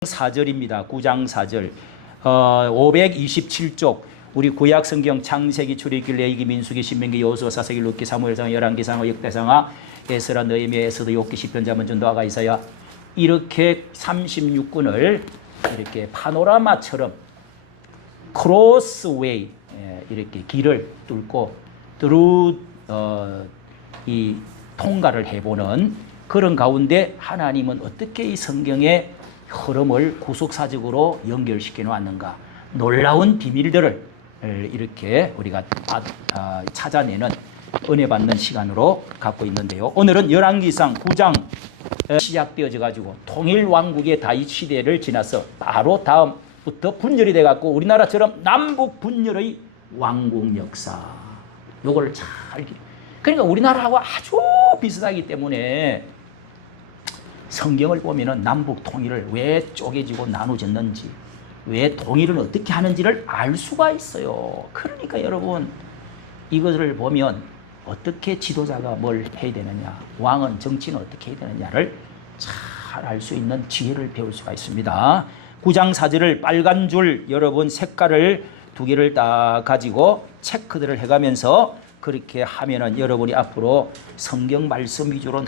4절입니다. 9장 4절. 527쪽. 우리 구약 성경 창세기, 출애굽기, 레위기, 민수기, 신명기, 여호수아, 사사기, 룻기, 사무엘상, 열왕기상, 역대상하, 에스라, 느헤미야, 에스더, 욥기, 시편, 잠언, 전도, 아가, 이사야, 이렇게 36권을 이렇게 파노라마처럼 크로스웨이, 이렇게 길을 뚫고 이 통과를 해보는 그런 가운데 하나님은 어떻게 이 성경의 흐름을 구속사적으로 연결시켜 놓았는가, 놀라운 비밀들을 이렇게 우리가 찾아내는 은혜 받는 시간으로 갖고 있는데요. 오늘은 열왕기상 9장 시작되어져 가지고 통일왕국의 다윗 시대를 지나서 바로 다음부터 분열이 돼 갖고 우리나라처럼 남북 분열의 왕국 역사, 요걸 잘, 그러니까 우리나라하고 아주 비슷하기 때문에 성경을 보면은 남북 통일을 왜 쪼개지고 나누어졌는지, 왜 통일을 어떻게 하는지를 알 수가 있어요. 그러니까 여러분, 이것을 보면 어떻게 지도자가 뭘 해야 되느냐, 왕은, 정치는 어떻게 해야 되느냐를 잘 알 수 있는 지혜를 배울 수가 있습니다. 9장 4절을 빨간 줄, 여러분 색깔을 두 개를 딱 가지고 체크들을 해가면서 그렇게 하면은 여러분이 앞으로 성경 말씀 위주로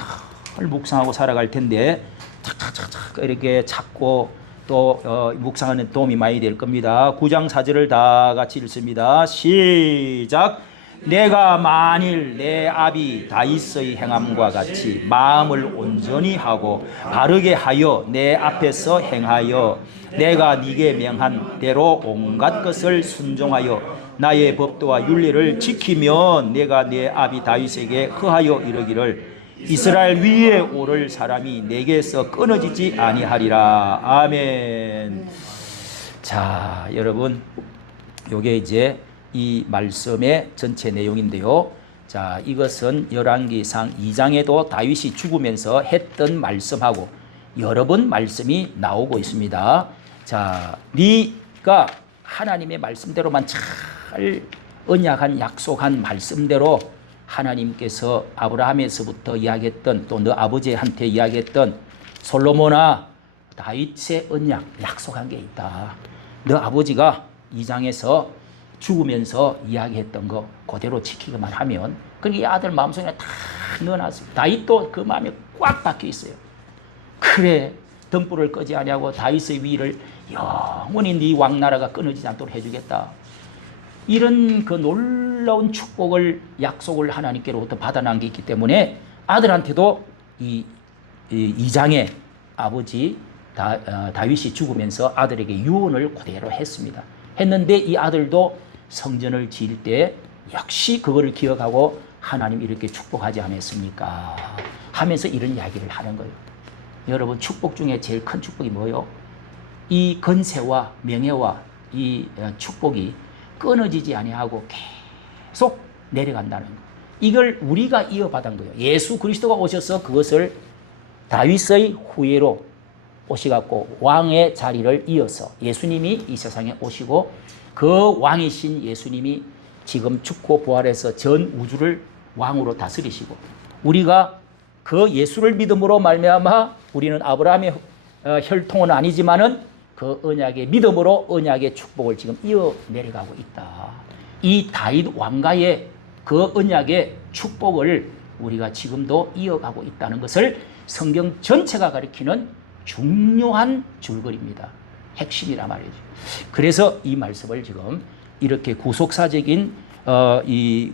늘 묵상하고 살아갈 텐데, 착착착착 이렇게 찾고 또 묵상하는 도움이 많이 될 겁니다. 9장 4절을 다 같이 읽습니다. 시작. 내가 만일 내 아비 다윗의 행함과 같이 마음을 온전히 하고 바르게 하여 내 앞에서 행하여 내가 네게 명한 대로 온갖 것을 순종하여 나의 법도와 윤리를 지키면 내가 내 아비 다윗에게 허하여 이르기를 이스라엘 위에 오를 사람이 내게서 끊어지지 아니하리라. 아멘. 자, 여러분, 요게 이제 이 말씀의 전체 내용인데요. 자, 이것은 열왕기상 2장에도 다윗이 죽으면서 했던 말씀하고 여러 번 말씀이 나오고 있습니다. 자, 네가 하나님의 말씀대로만 잘 언약한, 약속한 말씀대로 하나님께서 아브라함에서부터 이야기했던, 또 너 아버지한테 이야기했던 솔로몬아, 다윗의 언약, 약속한 게 있다. 너 아버지가 2장에서 죽으면서 이야기했던 거 그대로 지키기만 하면, 그러니까 이 아들 마음속에 다 넣어놨어요. 다윗도 그 마음에 꽉 박혀 있어요. 그래, 등불을 끄지 아니하고 다윗의 위를 영원히 네 왕나라가 끊어지지 않도록 해주겠다. 이런 그 놀라운 축복을, 약속을 하나님께로부터 받아난 게 있기 때문에 아들한테도 이 2장에 아버지 다윗이 죽으면서 아들에게 유언을 그대로 했습니다. 했는데 이 아들도 성전을 지을 때 역시 그거를 기억하고 하나님 이렇게 축복하지 않았습니까? 하면서 이런 이야기를 하는 거예요. 여러분, 축복 중에 제일 큰 축복이 뭐예요? 이 건세와 명예와 이 축복이 끊어지지 아니하고 계속 내려간다는 거. 이걸 우리가 이어받은 거예요. 예수 그리스도가 오셔서 그것을 다윗의 후예로 오셔갖고 왕의 자리를 이어서 예수님이 이 세상에 오시고 그 왕이신 예수님이 지금 죽고 부활해서 전 우주를 왕으로 다스리시고, 우리가 그 예수를 믿음으로 말미암아 우리는 아브라함의 혈통은 아니지만은 그 언약의 믿음으로 언약의 축복을 지금 이어 내려가고 있다. 이 다윗 왕가의 그 언약의 축복을 우리가 지금도 이어가고 있다는 것을 성경 전체가 가리키는 중요한 줄거리입니다. 핵심이란 말이죠. 그래서 이 말씀을 지금 이렇게 구속사적인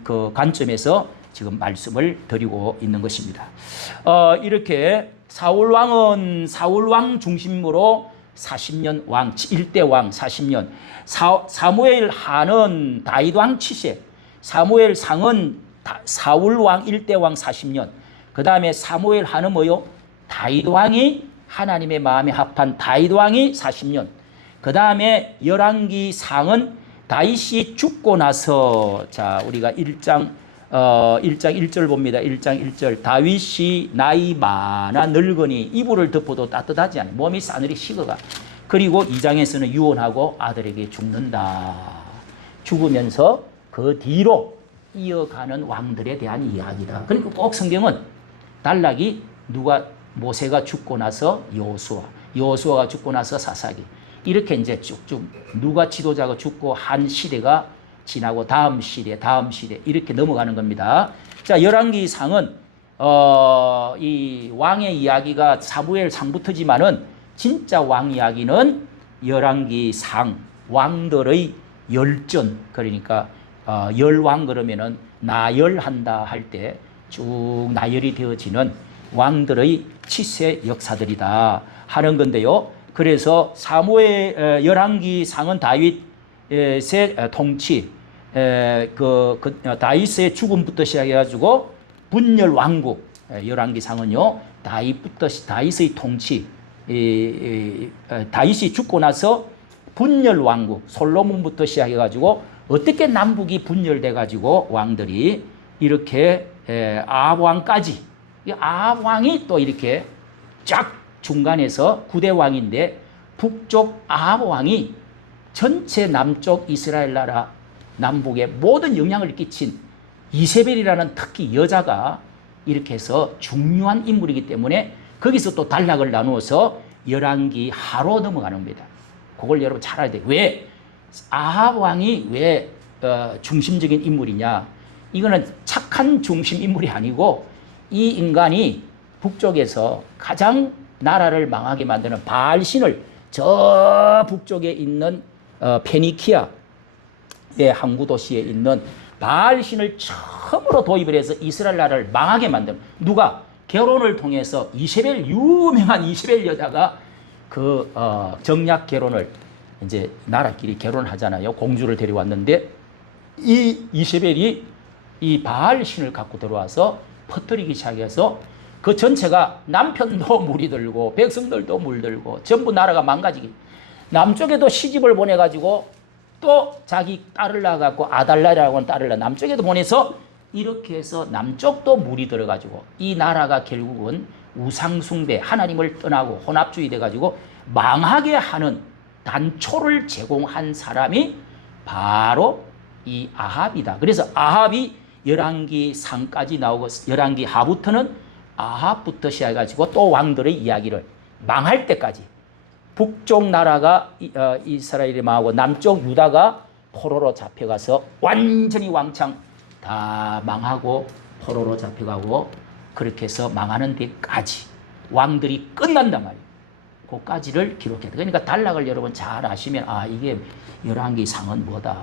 그 관점에서 지금 말씀을 드리고 있는 것입니다. 이렇게 사울왕 중심으로 40년 왕, 1대 왕 40년, 사무엘 하는 다윗 왕 7세, 사무엘 상은 사울 왕 1대 왕 40년, 그 다음에 사무엘 하는 뭐요? 다윗 왕이 하나님의 마음에 합한 다윗 왕이 40년, 그 다음에 열왕기 상은 다윗이 죽고 나서, 자, 우리가 1장 1절 봅니다. 1장 1절. 다윗이 나이 많아 늙으니 이불을 덮어도 따뜻하지 않아. 몸이 싸늘히 식어가. 그리고 2장에서는 유언하고 아들에게 죽는다. 죽으면서 그 뒤로 이어가는 왕들에 대한 이야기다. 그러니까 꼭 성경은 단락이 누가 모세가 죽고 나서 여호수아, 여호수아가 죽고 나서 사사기. 이렇게 이제 쭉쭉 누가 지도자가 죽고 한 시대가 지나고 다음 시대 이렇게 넘어가는 겁니다. 자, 열왕기상은 이 왕의 이야기가 사무엘상부터지만은 진짜 왕 이야기는 열왕기상, 왕들의 열전. 그러니까 열왕 그러면은 나열한다 할 때 쭉 나열이 되어지는 왕들의 치세 역사들이다 하는 건데요. 그래서 사무엘 열왕기상은 다윗의 통치, 다윗의 죽음부터 시작해가지고 분열 왕국, 열왕기상은요 다윗의 통치, 다윗이 죽고 나서 분열 왕국 솔로몬부터 시작해가지고 어떻게 남북이 분열돼가지고 왕들이 이렇게 아합 왕까지, 아합 왕이 또 이렇게 쫙 중간에서 9대 왕인데 북쪽 아합 왕이 전체 남쪽 이스라엘 나라 남북에 모든 영향을 끼친 이세벨이라는 특히 여자가 이렇게 해서 중요한 인물이기 때문에 거기서 또 단락을 나누어서 열왕기 하로 넘어가는 겁니다. 그걸 여러분 잘 알아야 돼요. 왜 아합 왕이 왜 중심적인 인물이냐? 이거는 착한 중심 인물이 아니고 이 인간이 북쪽에서 가장 나라를 망하게 만드는 바알신을 저 북쪽에 있는 페니키아의 항구 도시에 있는 바알신을 처음으로 도입을 해서 이스라엘 나라를 망하게 만드는, 누가 결혼을 통해서 유명한 이세벨 여자가 그 정략 결혼을 이제 나라끼리 결혼하잖아요. 공주를 데려왔는데 이 이세벨이 이 바알신을 갖고 들어와서 퍼뜨리기 시작해서 그 전체가 남편도 물이 들고 백성들도 물들고 전부 나라가 망가지기. 남쪽에도 시집을 보내가지고 또 자기 딸을 낳아갖고 아달라라고 하는 딸을 남쪽에도 보내서 이렇게 해서 남쪽도 물이 들어가지고 이 나라가 결국은 우상숭배, 하나님을 떠나고 혼합주의 돼가지고 망하게 하는 단초를 제공한 사람이 바로 이 아합이다. 그래서 아합이 열왕기 상까지 나오고 열왕기 하부터는 아합부터 시작해가지고 또 왕들의 이야기를 망할 때까지 북쪽 나라가 이스라엘이 망하고 남쪽 유다가 포로로 잡혀가서 완전히 왕창 다 망하고 포로로 잡혀가고 그렇게 해서 망하는 데까지 왕들이 끝난단 말이에요. 그까지를 기록해야 돼. 그러니까 단락을 여러분 잘 아시면 이게 열왕기 상은 뭐다,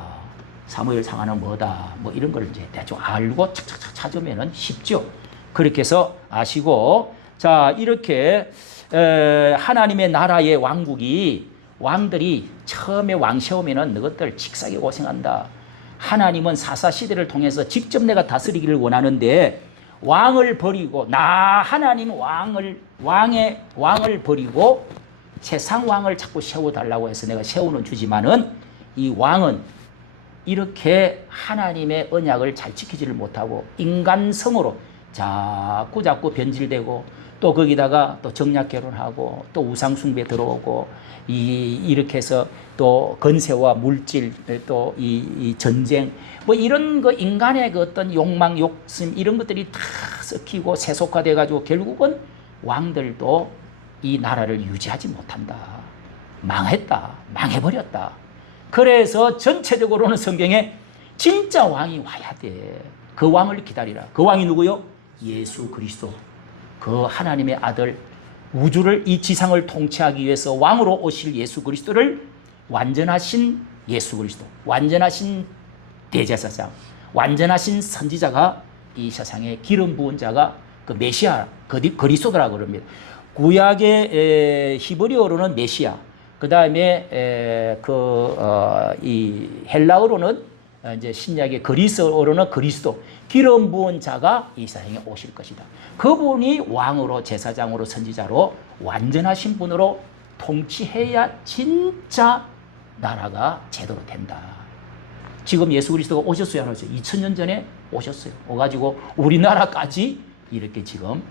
사무엘 상하는 뭐다, 뭐 이런 걸 이제 대충 알고 착착착 찾으면은 쉽죠. 그렇게 해서 아시고, 자, 이렇게 하나님의 나라의 왕국이 왕들이 처음에 왕 세우면은 너희들 직사게 고생한다. 하나님은 사사 시대를 통해서 직접 내가 다스리기를 원하는데 왕을 버리고 하나님 왕의 왕을 버리고 세상 왕을 자꾸 세워달라고 해서 내가 세우는 주지만은 이 왕은 이렇게 하나님의 언약을 잘 지키지를 못하고 인간성으로 자꾸 변질되고 또 거기다가 또 정략 결혼하고 또 우상숭배 들어오고 이렇게 해서 또 건세와 물질 또 이 전쟁 뭐 이런 거 인간의 그 어떤 욕망 욕심 이런 것들이 다 섞이고 세속화돼 가지고 결국은 왕들도 이 나라를 유지하지 못한다. 망했다. 망해버렸다. 그래서 전체적으로는 성경에 진짜 왕이 와야 돼. 그 왕을 기다리라. 그 왕이 누구요? 예수 그리스도. 그 하나님의 아들, 우주를 이 지상을 통치하기 위해서 왕으로 오실 예수 그리스도를 완전하신 예수 그리스도, 완전하신 대제사장, 완전하신 선지자가 이 세상에 기름 부은 자가 그 메시아, 그리스도라고 그럽니다. 구약의 히브리어로는 메시아, 그 다음에 이 헬라어로는 이제 신약의 그리스어로는 그리스도, 기름 부은 자가 이 세상에 오실 것이다. 그분이 왕으로 제사장으로 선지자로 완전하신 분으로 통치해야 진짜 나라가 제대로 된다. 지금 예수 그리스도가 오셨어요, 안 오셨어요? 2000년 전에 오셨어요. 오가지고 우리나라까지 이렇게 지금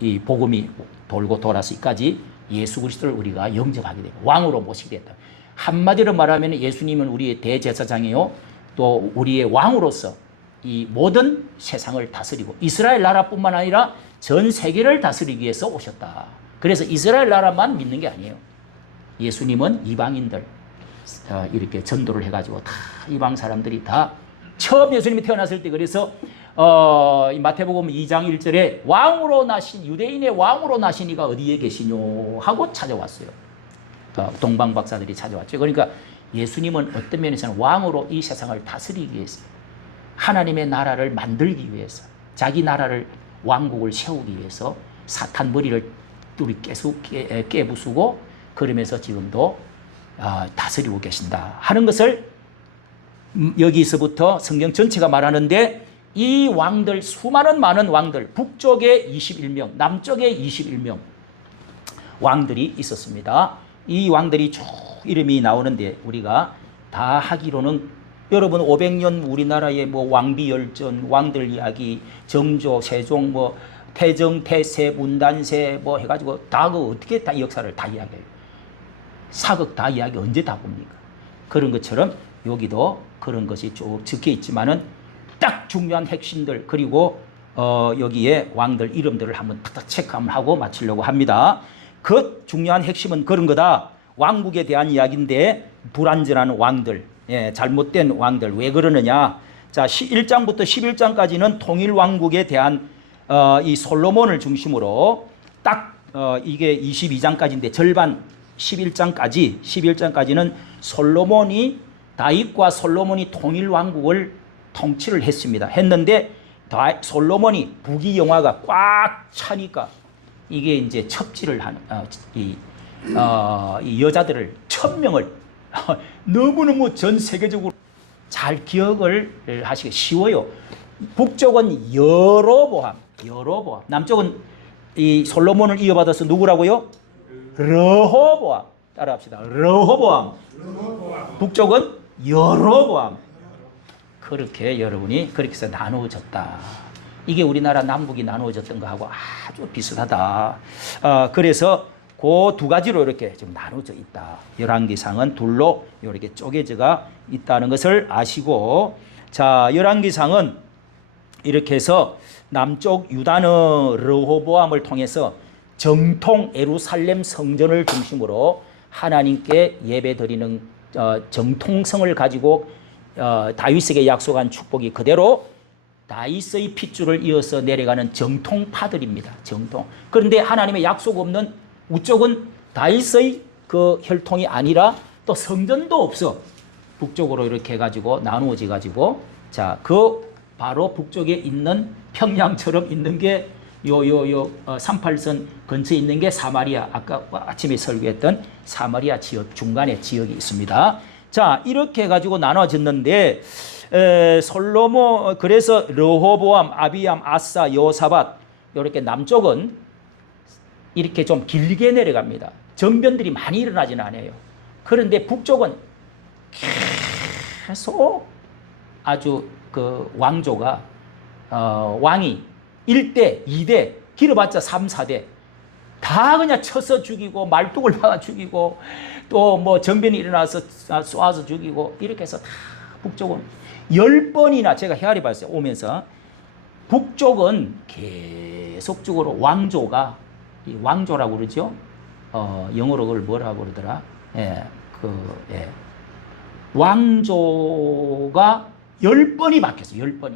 이 복음이 돌고 돌아서 이까지 예수 그리스도를 우리가 영접하게 되고 왕으로 모시게 됐다. 한마디로 말하면 예수님은 우리의 대제사장이요, 또 우리의 왕으로서 이 모든 세상을 다스리고 이스라엘 나라뿐만 아니라 전 세계를 다스리기 위해서 오셨다. 그래서 이스라엘 나라만 믿는 게 아니에요. 예수님은 이방인들 이렇게 전도를 해가지고 다 이방 사람들이 다 처음 예수님이 태어났을 때 그래서 마태복음 2장 1절에 왕으로 나신 유대인의 왕으로 나신 이가 어디에 계시뇨 하고 찾아왔어요. 동방 박사들이 찾아왔죠. 그러니까 예수님은 어떤 면에서는 왕으로 이 세상을 다스리기 위해서 하나님의 나라를 만들기 위해서 자기 나라를 왕국을 세우기 위해서 사탄 머리를 뚜리 깨부수고 그러면서 지금도 다스리고 계신다 하는 것을 여기서부터 성경 전체가 말하는데 이 왕들 수많은 많은 왕들 북쪽에 21명 남쪽에 21명 왕들이 있었습니다. 이 왕들이 쭉 이름이 나오는데 우리가 다 하기로는 여러분 500년 우리나라의 뭐 왕비열전 왕들 이야기 정조 세종 뭐 태정 태세 문단세 뭐 해가지고 다 그 어떻게 다 역사를 다 이야기해요. 사극 다 이야기 언제 다 봅니까? 그런 것처럼 여기도 그런 것이 쭉 적혀 있지만은 딱 중요한 핵심들 그리고 여기에 왕들 이름들을 한번 탁탁 체크 한번 하고 마치려고 합니다. 그 중요한 핵심은 그런 거다. 왕국에 대한 이야기인데 불완전한 왕들, 잘못된 왕들 왜 그러느냐? 자, 1장부터 11장까지는 통일 왕국에 대한 이 솔로몬을 중심으로 딱 이게 22장까지인데 절반 11장까지는 솔로몬이 다윗과 솔로몬이 통일 왕국을 통치를 했는데 솔로몬이 부귀 영화가 꽉 차니까 이게 이제 첩지를 하는 이 여자들을 1000명을 너무너무 전 세계적으로 잘 기억을 하시기 쉬워요. 북쪽은 여로보암, 남쪽은 이 솔로몬을 이어받아서 누구라고요? 르호보암. 따라합시다. 르호보암. 북쪽은 여로보암. 그렇게 여러분이 그렇게 해서 나누어졌다. 이게 우리나라 남북이 나누어졌던 거하고 아주 비슷하다. 그래서 그 두 가지로 이렇게 좀 나누어져 있다. 열왕기상은 둘로 이렇게 쪼개져가 있다는 것을 아시고, 자, 열왕기상은 이렇게 해서 남쪽 유다는 르호보암을 통해서 정통 예루살렘 성전을 중심으로 하나님께 예배드리는 정통성을 가지고 다윗에게 약속한 축복이 그대로 다윗의 핏줄을 이어서 내려가는 정통파들입니다. 정통. 그런데 하나님의 약속 없는 우쪽은 다윗의 그 혈통이 아니라 또 성전도 없어. 북쪽으로 이렇게 해가지고 나누어져 가지고 자, 그 바로 북쪽에 있는 평양처럼 있는 게 38선 근처에 있는 게 사마리아, 아까 아침에 설교했던 사마리아 지역 중간에 지역이 있습니다. 자, 이렇게 해가지고 나눠졌는데 솔로몬 그래서 르호보암, 아비암, 아사, 여호사밧 이렇게 남쪽은 이렇게 좀 길게 내려갑니다. 정변들이 많이 일어나지는 않아요. 그런데 북쪽은 계속 아주 그 왕조가 왕이 1대, 2대, 길어봤자 3, 4대 다 그냥 쳐서 죽이고 말뚝을 박아 죽이고 또 뭐 정변이 일어나서 쏘아서 죽이고 이렇게 해서 다 북쪽은 10번이나 제가 헤아려 봤어요. 오면서 북쪽은 계속적으로 왕조가 이 왕조라고 그러죠. 영어로 그걸 뭐라고 그러더라? 왕조가 10번이 바뀌었어요. 10번이.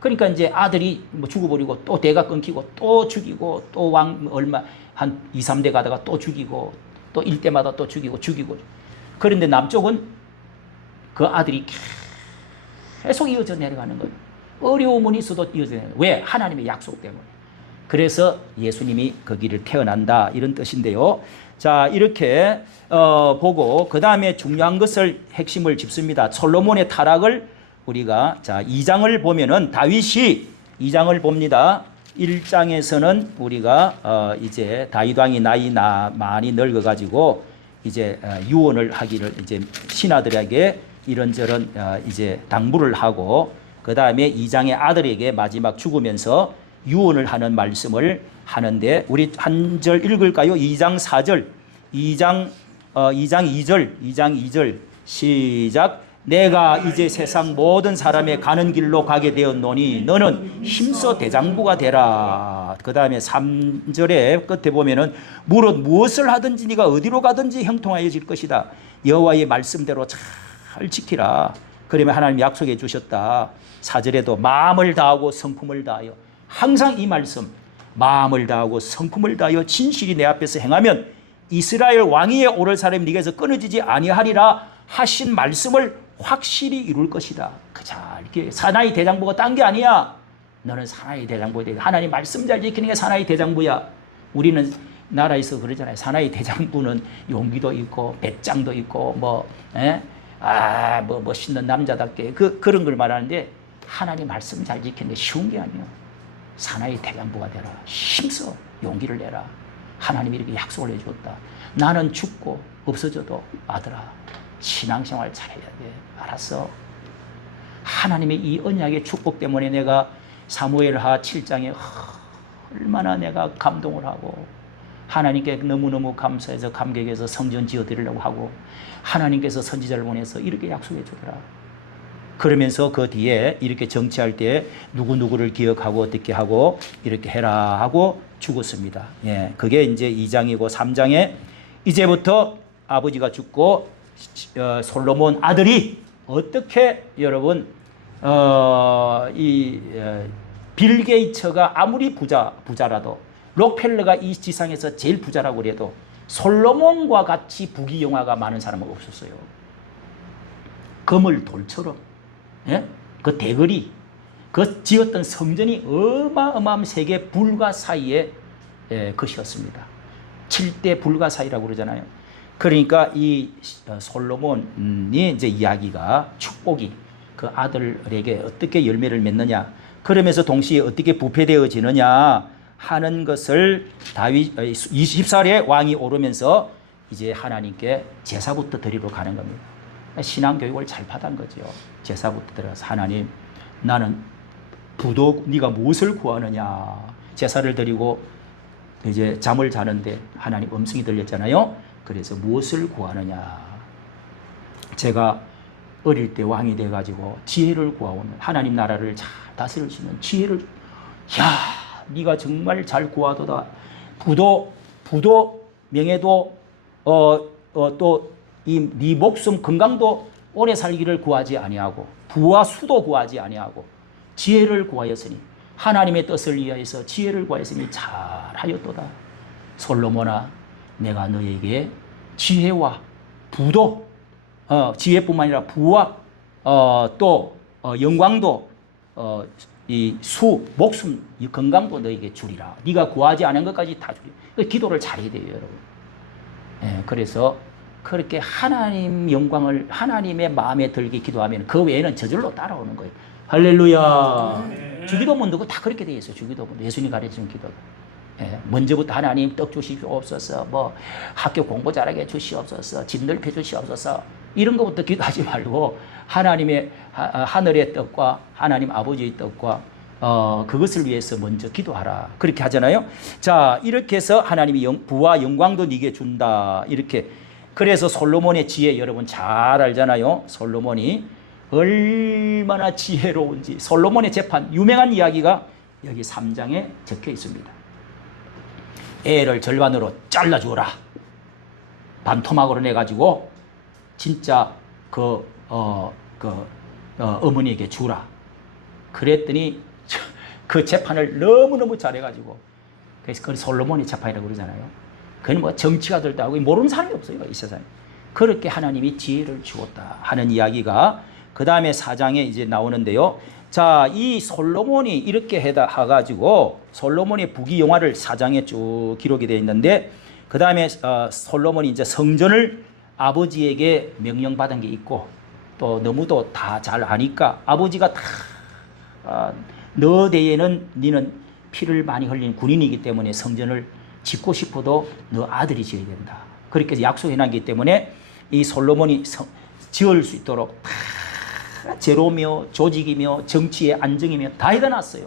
그러니까 이제 아들이 뭐 죽어버리고 또 대가 끊기고 또 죽이고 또 왕 얼마 한 2, 3대 가다가 또 죽이고 또 1대마다 또 죽이고. 그런데 남쪽은 그 아들이 계속 이어져 내려가는 거예요. 어려움은 있어도 이어져 내려가는 거예요. 왜? 하나님의 약속 때문에. 그래서 예수님이 거기를 태어난다 이런 뜻인데요. 자, 이렇게 보고 그 다음에 중요한 것을 핵심을 짚습니다. 솔로몬의 타락을 우리가 자 2장을 보면은 다윗이 2장을 봅니다. 1장에서는 우리가 이제 다윗 왕이 나이 많이 늙어 가지고 이제 유언을 하기를 이제 신하들에게 이런저런 이제 당부를 하고 그 다음에 2장의 아들에게 마지막 죽으면서 유언을 하는 말씀을 하는데 우리 한 절 읽을까요? 2장 4절 2장 2절 시작. 내가 이제 세상 모든 사람의 가는 길로 가게 되었노니 너는 힘써 대장부가 되라. 그 다음에 3절에 끝에 보면은 무엇을 하든지 네가 어디로 가든지 형통하여질 것이다. 여호와의 말씀대로 잘 지키라. 그러면 하나님 약속해 주셨다. 4절에도 마음을 다하고 성품을 다하여, 항상 이 말씀, 마음을 다하고 성품을 다하여 진실이 내 앞에서 행하면 이스라엘 왕위에 오를 사람이 네게서 끊어지지 아니하리라 하신 말씀을 확실히 이룰 것이다. 자, 이렇게 사나이 대장부가 딴 게 아니야. 너는 사나이 대장부야. 하나님 말씀 잘 지키는 게 사나이 대장부야. 우리는 나라에서 그러잖아요. 사나이 대장부는 용기도 있고 배짱도 있고 뭐 멋있는 남자답게 그런 걸 말하는데, 하나님 말씀 잘 지키는 게 쉬운 게 아니에요. 사나이 대장부가 되라. 힘써 용기를 내라. 하나님이 이렇게 약속을 해줬다. 나는 죽고 없어져도 아들아, 신앙생활 잘해야 돼. 알았어? 하나님의 이 언약의 축복 때문에 내가 사무엘하 7장에 얼마나 내가 감동을 하고 하나님께 너무너무 감사해서 감격해서 성전 지어드리려고 하고, 하나님께서 선지자를 보내서 이렇게 약속해 주더라. 그러면서 그 뒤에 이렇게 정치할 때 누구누구를 기억하고 어떻게 하고 이렇게 해라 하고 죽었습니다. 예, 그게 이제 2장이고 3장에 이제부터 아버지가 죽고 솔로몬 아들이 어떻게, 여러분, 빌 게이츠가 아무리 부자라도, 록펠러가 이 지상에서 제일 부자라고 그래도 솔로몬과 같이 부귀영화가 많은 사람은 없었어요. 금을 돌처럼, 예? 그 대거리, 그 지었던 성전이 어마어마한 세계 불과 사이의 것이었습니다. 7대 불가 사이라고 그러잖아요. 그러니까 이 솔로몬이 이제 이야기가, 축복이 그 아들에게 어떻게 열매를 맺느냐, 그러면서 동시에 어떻게 부패되어지느냐 하는 것을 다윗 24세 왕이 오르면서 이제 하나님께 제사부터 드리러 가는 겁니다. 신앙 교육을 잘 받은 거죠. 제사부터 들어가서 하나님, 나는 부도 네가 무엇을 구하느냐. 제사를 드리고 이제 잠을 자는데 하나님 음성이 들렸잖아요. 그래서 무엇을 구하느냐. 제가 어릴 때 왕이 돼가지고 지혜를 구하오는, 하나님 나라를 잘 다스릴 수 있는 지혜를, 네가 정말 잘 구하도다. 부도 명예도 또 이 네 목숨 건강도 오래 살기를 구하지 아니하고, 부와 수도 구하지 아니하고 지혜를 구하였으니, 하나님의 뜻을 위하여서 지혜를 구하였으니 잘하였도다. 솔로몬아, 내가 너에게 지혜와 부도, 지혜뿐만 아니라 부와 또 영광도, 이 목숨, 이 건강도 너에게 주리라. 네가 구하지 않은 것까지 다 주리라. 기도를 잘해야 돼요, 여러분. 예, 그래서 그렇게 하나님 영광을 하나님의 마음에 들게 기도하면 그 외에는 저절로 따라오는 거예요. 할렐루야. 주기도문도 다 그렇게 되어 있어요. 주기도문, 예수님이 가르치는 기도가. 예, 먼저부터 하나님 떡 주시옵소서, 뭐 학교 공부 잘하게 주시옵소서, 집 넓혀 주시옵소서, 이런 것부터 기도하지 말고 하나님의 하늘의 떡과 하나님 아버지의 떡과 그것을 위해서 먼저 기도하라. 그렇게 하잖아요. 자, 이렇게 해서 하나님이 부와 영광도 네게 준다. 이렇게. 그래서 솔로몬의 지혜 여러분 잘 알잖아요. 솔로몬이 얼마나 지혜로운지. 솔로몬의 재판, 유명한 이야기가 여기 3장에 적혀 있습니다. 애를 절반으로 잘라주어라. 반토막으로 내가지고 진짜 어머니에게 주라. 그랬더니 그 재판을 너무너무 잘해가지고, 그래서 그걸 솔로몬의 재판이라고 그러잖아요. 그건 뭐 정치가들도 하고 모르는 사람이 없어요, 이 세상에. 그렇게 하나님이 지혜를 주었다 하는 이야기가 그 다음에 4장에 이제 나오는데요. 자, 이 솔로몬이 이렇게 해가지고 솔로몬의 부귀영화를 4장에 쭉 기록이 되어 있는데, 그 다음에 솔로몬이 이제 성전을 아버지에게 명령받은 게 있고, 또 너무도 다 잘 아니까 아버지가 다 너 대에는 너는 피를 많이 흘린 군인이기 때문에 성전을 짓고 싶어도 너 아들이 지어야 된다. 그렇게 약속해 놨기 때문에 이 솔로몬이 지을 수 있도록 다 제로며 조직이며 정치의 안정이며 다 해놨어요.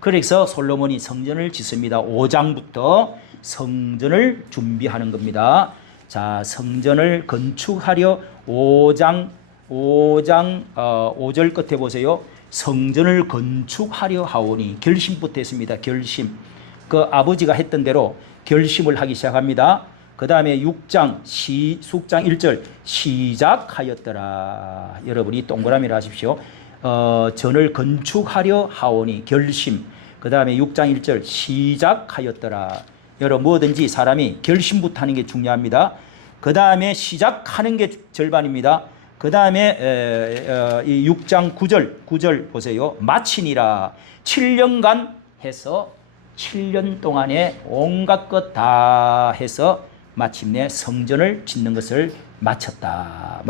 그래서 솔로몬이 성전을 짓습니다. 5장부터 성전을 준비하는 겁니다. 자, 성전을 건축하려 5장 5장 5절 끝에 보세요. 성전을 건축하려 하오니 결심부터 했습니다. 결심. 그 아버지가 했던 대로 결심을 하기 시작합니다. 그 다음에 6장 1절 시작하였더라. 여러분이 동그라미를 하십시오. 전을 건축하려 하오니 결심. 그 다음에 6장 1절 시작하였더라. 여러분 뭐든지 사람이 결심부터 하는 게 중요합니다. 그 다음에 시작하는 게 절반입니다. 그 다음에 이 6장 9절 보세요. 마치니라. 7년간 해서 7년 동안에 온갖 것 다 해서 마침내 성전을 짓는 것을 마쳤다.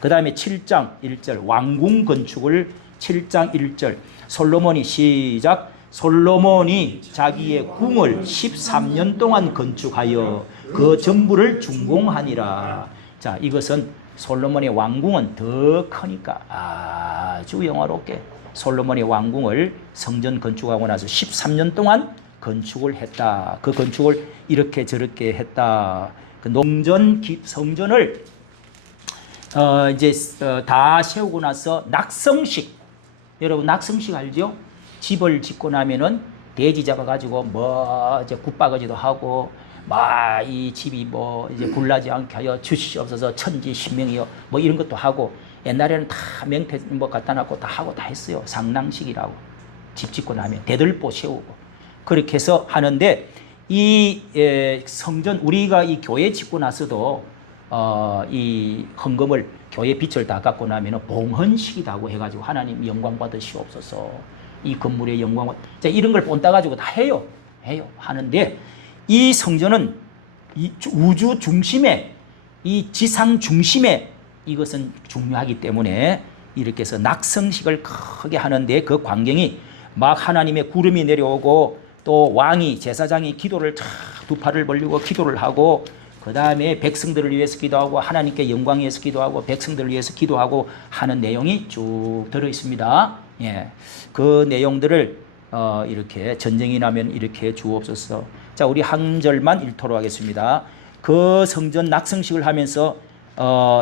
그 다음에 7장 1절 왕궁 건축을 7장 1절 솔로몬이 시작. 솔로몬이 자기의 궁을 13년 동안 건축하여 그 전부를 준공하니라. 자, 이것은 솔로몬의 왕궁은 더 크니까 아주 영화롭게 솔로몬의 왕궁을 성전 건축하고 나서 13년 동안 건축을 했다. 그 건축을 이렇게 저렇게 했다. 그 성전을 이제 다 세우고 나서 낙성식. 여러분 낙성식 알죠? 집을 짓고 나면은 돼지 잡아가지고 뭐 이제 굿바가지도 하고 막 이 집이 뭐 이제 굴나지 않게 하여 주시옵소서 천지 신명이여 뭐 이런 것도 하고 옛날에는 다 명태 뭐 갖다 놨고 다 하고 다 했어요. 상랑식이라고. 집 짓고 나면 대들보 세우고 그렇게 해서 하는데 이 성전 우리가 이 교회 짓고 나서도 이 헌금을 교회 빛을 다 갖고 나면 봉헌식이라고 해가지고 하나님 영광 받으시옵소서. 이 건물의 영광을 이런 걸 본따 가지고 다 해요. 하는데 이 성전은 이 우주 중심에 이 지상 중심에 이것은 중요하기 때문에 이렇게 해서 낙성식을 크게 하는데 그 광경이 막 하나님의 구름이 내려오고 또 왕이 제사장이 기도를 두 팔을 벌리고 기도를 하고 그 다음에 백성들을 위해서 기도하고 하나님께 영광 위해서 기도하고 백성들을 위해서 기도하고 하는 내용이 쭉 들어 있습니다. 예, 그 내용들을 이렇게 전쟁이 나면 이렇게 주옵소서. 자, 우리 한 절만 읽도록 하겠습니다. 그 성전 낙성식을 하면서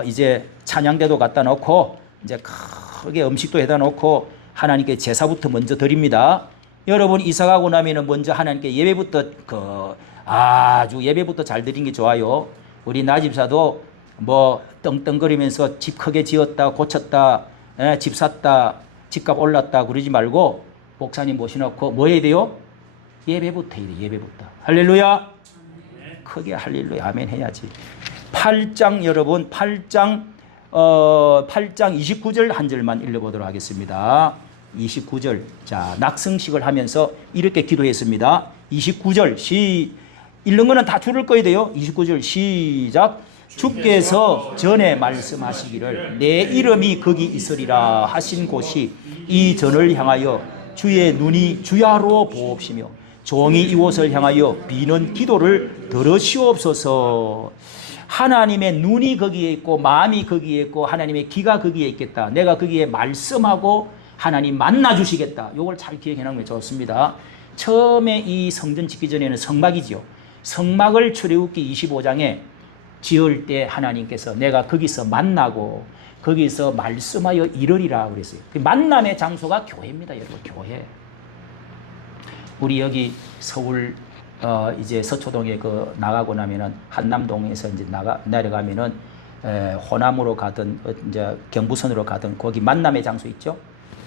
이제 찬양대도 갖다 놓고 이제 크게 음식도 해다 놓고 하나님께 제사부터 먼저 드립니다. 여러분 이사 가고 나면은 먼저 하나님께 예배부터 아주 예배부터 잘 드린 게 좋아요. 우리 나집사도 뭐 떵떵거리면서 집 크게 지었다 고쳤다 집 샀다 집값 올랐다 그러지 말고 목사님 모셔놓고 뭐 해야 돼요? 예배부터 해야 돼. 예배부터. 할렐루야. 크게 할렐루야 아멘 해야지. 8장 여러분 8장 29절 한 절만 읽어보도록 하겠습니다. 29절 자 낙성식을 하면서 이렇게 기도했습니다. 29절 읽는 거는 다 줄을 꺼야 돼요. 29절 시작. 주께서 전에 말씀하시기를 내 이름이 거기 있으리라 하신 곳이 이 전을 향하여 주의 눈이 주야로 보옵시며 종이 이곳을 향하여 비는 기도를 들으시옵소서. 하나님의 눈이 거기에 있고 마음이 거기에 있고 하나님의 귀가 거기에 있겠다. 내가 거기에 말씀하고 하나님 만나 주시겠다. 이걸 잘 기억해 놓으면 좋습니다. 처음에 이 성전 짓기 전에는 성막이지요. 성막을 출애굽기 25장에 지을 때 하나님께서 내가 거기서 만나고 거기서 말씀하여 이르리라 그랬어요. 그 만남의 장소가 교회입니다, 여러분. 교회. 우리 여기 서울 이제 서초동에 그 나가고 나면은 한남동에서 이제 내려가면은 호남으로 가든 이제 경부선으로 가든 거기 만남의 장소 있죠.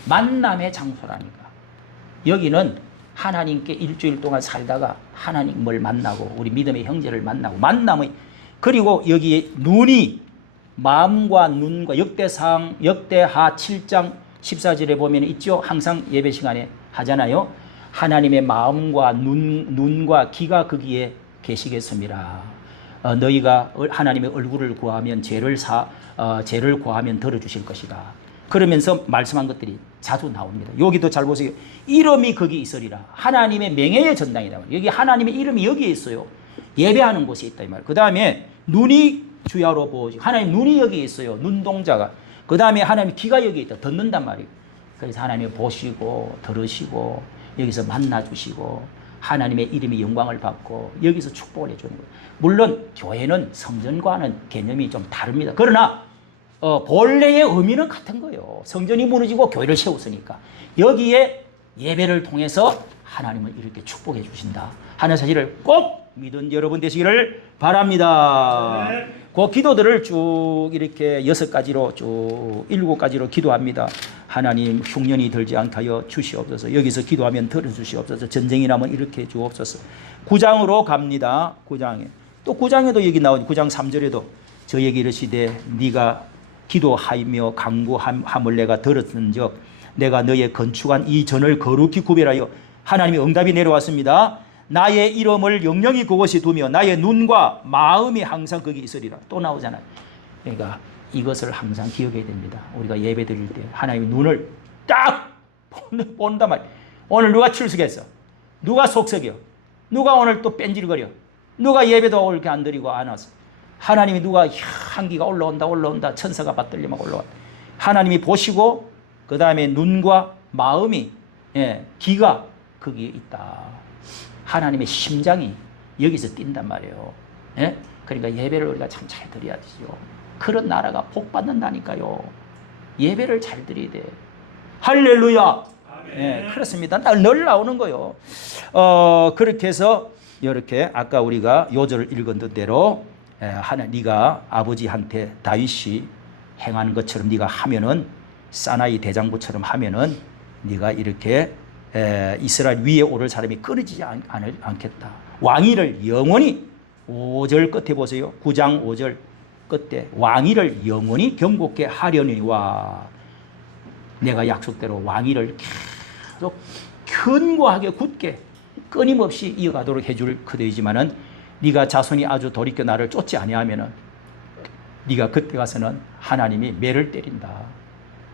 만남의 장소라니까. 여기는 하나님께 일주일 동안 살다가 하나님을 만나고 우리 믿음의 형제를 만나고 만남의 그리고 여기에 눈이 마음과 눈과 역대하 7장 14절에 보면 있죠. 항상 예배 시간에 하잖아요. 하나님의 마음과 눈과 귀가 거기에 계시겠습니다. 너희가 하나님의 얼굴을 구하면 죄를 구하면 들어주실 것이다. 그러면서 말씀한 것들이 자주 나옵니다. 여기도 잘 보세요. 이름이 거기 있으리라. 하나님의 명예의 전당이다. 여기 하나님의 이름이 여기에 있어요. 예배하는 곳에 있다 이 말. 그 다음에 눈이 주야로 보지. 하나님 눈이 여기 있어요. 눈동자가. 그 다음에 하나님 귀가 여기 있다. 듣는단 말이에요. 그래서 하나님 보시고 들으시고 여기서 만나주시고 하나님의 이름의 영광을 받고 여기서 축복을 해주는 거예요. 물론 교회는 성전과는 개념이 좀 다릅니다. 그러나 본래의 의미는 같은 거예요. 성전이 무너지고 교회를 세웠으니까. 여기에 예배를 통해서 하나님은 이렇게 축복해 주신다 하는 사실을 꼭 믿은 여러분 되시기를 바랍니다. 그 기도들을 쭉 이렇게 6가지로 쭉 7가지로 기도합니다. 하나님 흉년이 들지 않게 하여 주시옵소서. 여기서 기도하면 들어주시옵소서. 전쟁이 나면 이렇게 주옵소서. 9장으로 갑니다. 9장에. 또 9장에도 여기 나오죠. 9장 3절에도 저에게 이르시되 네가 기도하며 간구함을 내가 들었은즉 내가 너의 건축한 이 전을 거룩히 구별하여 하나님의 응답이 내려왔습니다. 나의 이름을 영영히 그곳에 두며 나의 눈과 마음이 항상 거기 있으리라. 또 나오잖아요. 그러니까 이것을 항상 기억해야 됩니다. 우리가 예배 드릴 때 하나님의 눈을 딱 본단 말이에요. 오늘 누가 출석했어? 누가 속석이요? 누가 오늘 또 뺀질거려? 누가 예배도 이렇게 안 드리고 안 왔어? 하나님이 누가 향기가 올라온다 천사가 받들려 막 올라와. 하나님이 보시고 그 다음에 눈과 마음이 귀가 거기에 있다. 하나님의 심장이 여기서 뛴단 말이에요. 예? 그러니까 예배를 우리가 참 잘 드려야 되죠. 그런 나라가 복 받는다니까요. 예배를 잘 드려야 돼. 할렐루야. 예, 그렇습니다. 늘 나오는 거요. 그렇게 해서 이렇게 아까 우리가 요절을 읽은 대로 네가 아버지한테 다윗이 행한 것처럼 네가 하면은 사나이 대장부처럼 하면은 네가 이렇게 이스라엘 위에 오를 사람이 끊어지지 않겠다. 왕위를 영원히 5절 끝에 보세요. 9장 5절 끝에 왕위를 영원히 경고케 하려니와 내가 약속대로 왕위를 계속 견고하게 굳게 끊임없이 이어가도록 해줄 그대이지만은 네가 자손이 아주 돌이켜 나를 쫓지 아니하면은 네가 그때 가서는 하나님이 매를 때린다.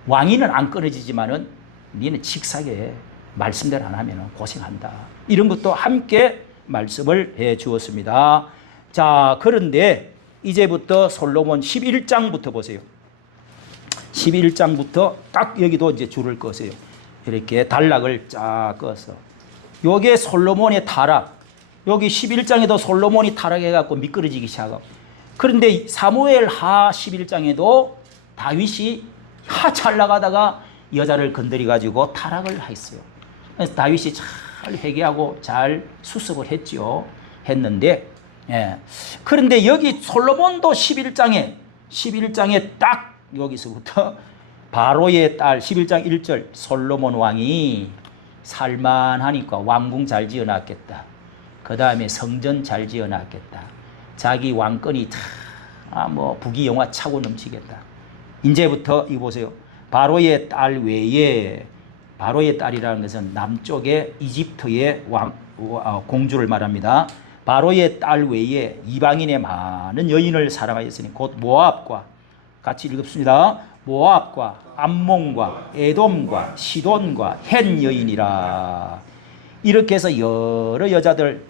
왕위는 안 끊어지지만은 네는 칙사게 말씀대로 안 하면 고생한다. 이런 것도 함께 말씀을 해 주었습니다. 자, 그런데 이제부터 솔로몬 11장부터 보세요. 11장부터 딱 여기도 이제 줄을 꺼세요. 이렇게 단락을 쫙 꺼서. 요게 솔로몬의 타락. 여기 11장에도 솔로몬이 타락해갖고 미끄러지기 시작하고. 그런데 사무엘 하 11장에도 다윗이 잘 나가다가 여자를 건드려가지고 타락을 했어요. 그래서 다윗이 잘 회개하고 잘 수습을 했죠. 했는데, 그런데 여기 솔로몬도 11장에 딱 여기서부터 바로의 딸 11장 1절 솔로몬 왕이 살만하니까 왕궁 잘 지어놨겠다. 그 다음에 성전 잘 지어놨겠다. 자기 왕권이 부귀영화 차고 넘치겠다. 이제부터 이거 보세요. 바로의 딸 외에 바로의 딸이라는 것은 남쪽의 이집트의 공주를 말합니다. 바로의 딸 외에 이방인의 많은 여인을 사랑하였으니 곧 모압과 같이 읽습니다. 모압과 암몬과 에돔과 시돈과 헷 여인이라. 이렇게 해서 여러 여자들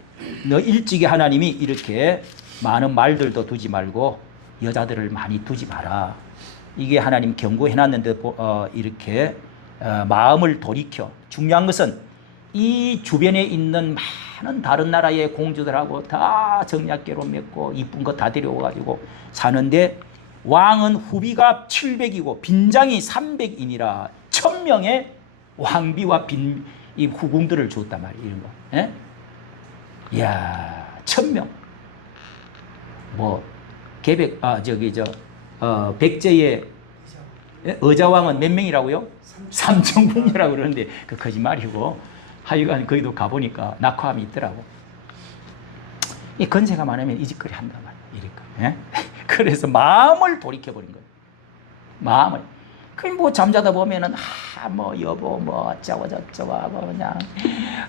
너 일찍이 하나님이 이렇게 많은 말들도 두지 말고 여자들을 많이 두지 마라. 이게 하나님 경고해놨는데 이렇게 마음을 돌이켜. 중요한 것은 이 주변에 있는 많은 다른 나라의 공주들하고 다 정략계로 맺고 이쁜 거 다 데려와가지고 사는데 왕은 후비가 700이고 빈장이 300이니라 1000명의 왕비와 이 후궁들을 줬단 말이에요. 이런 거. 예? 이야, 1000명. 백제의 의자왕은 몇 명이라고요? 3000궁이라고 그러는데 그 거짓말이고 하여간 거기도 가보니까 낙화함이 있더라고. 이 건세가 많으면 이 짓거리 한단 말이야. 예? 그래서 마음을 돌이켜버린 거예요. 마음을. 뭐 잠자다 보면은 여보 어쩌고 저쩌고 하고 그냥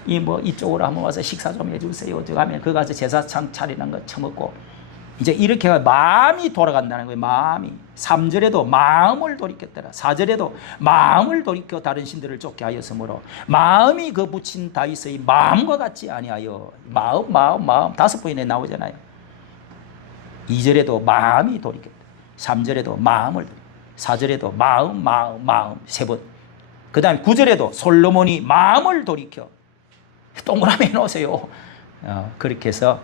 이쪽으로 한번 와서 식사 좀 해주세요. 저 가면 그 가서 제사상 차리는 거 처먹고 이제 이렇게 마음이 돌아간다는 거예요. 마음이. 3절에도 마음을 돌이켰더라. 4절에도 마음을 돌이켜 다른 신들을 쫓게 하였으므로 마음이 그 붙인 다윗의 마음과 같지 아니하여. 마음 5번이나 나오잖아요. 2절에도 마음이 돌이켰다. 3절에도 마음을, 4절에도 마음 3번. 그 다음에 9절에도 솔로몬이 마음을 돌이켜. 동그라미 해놓으세요. 그렇게 해서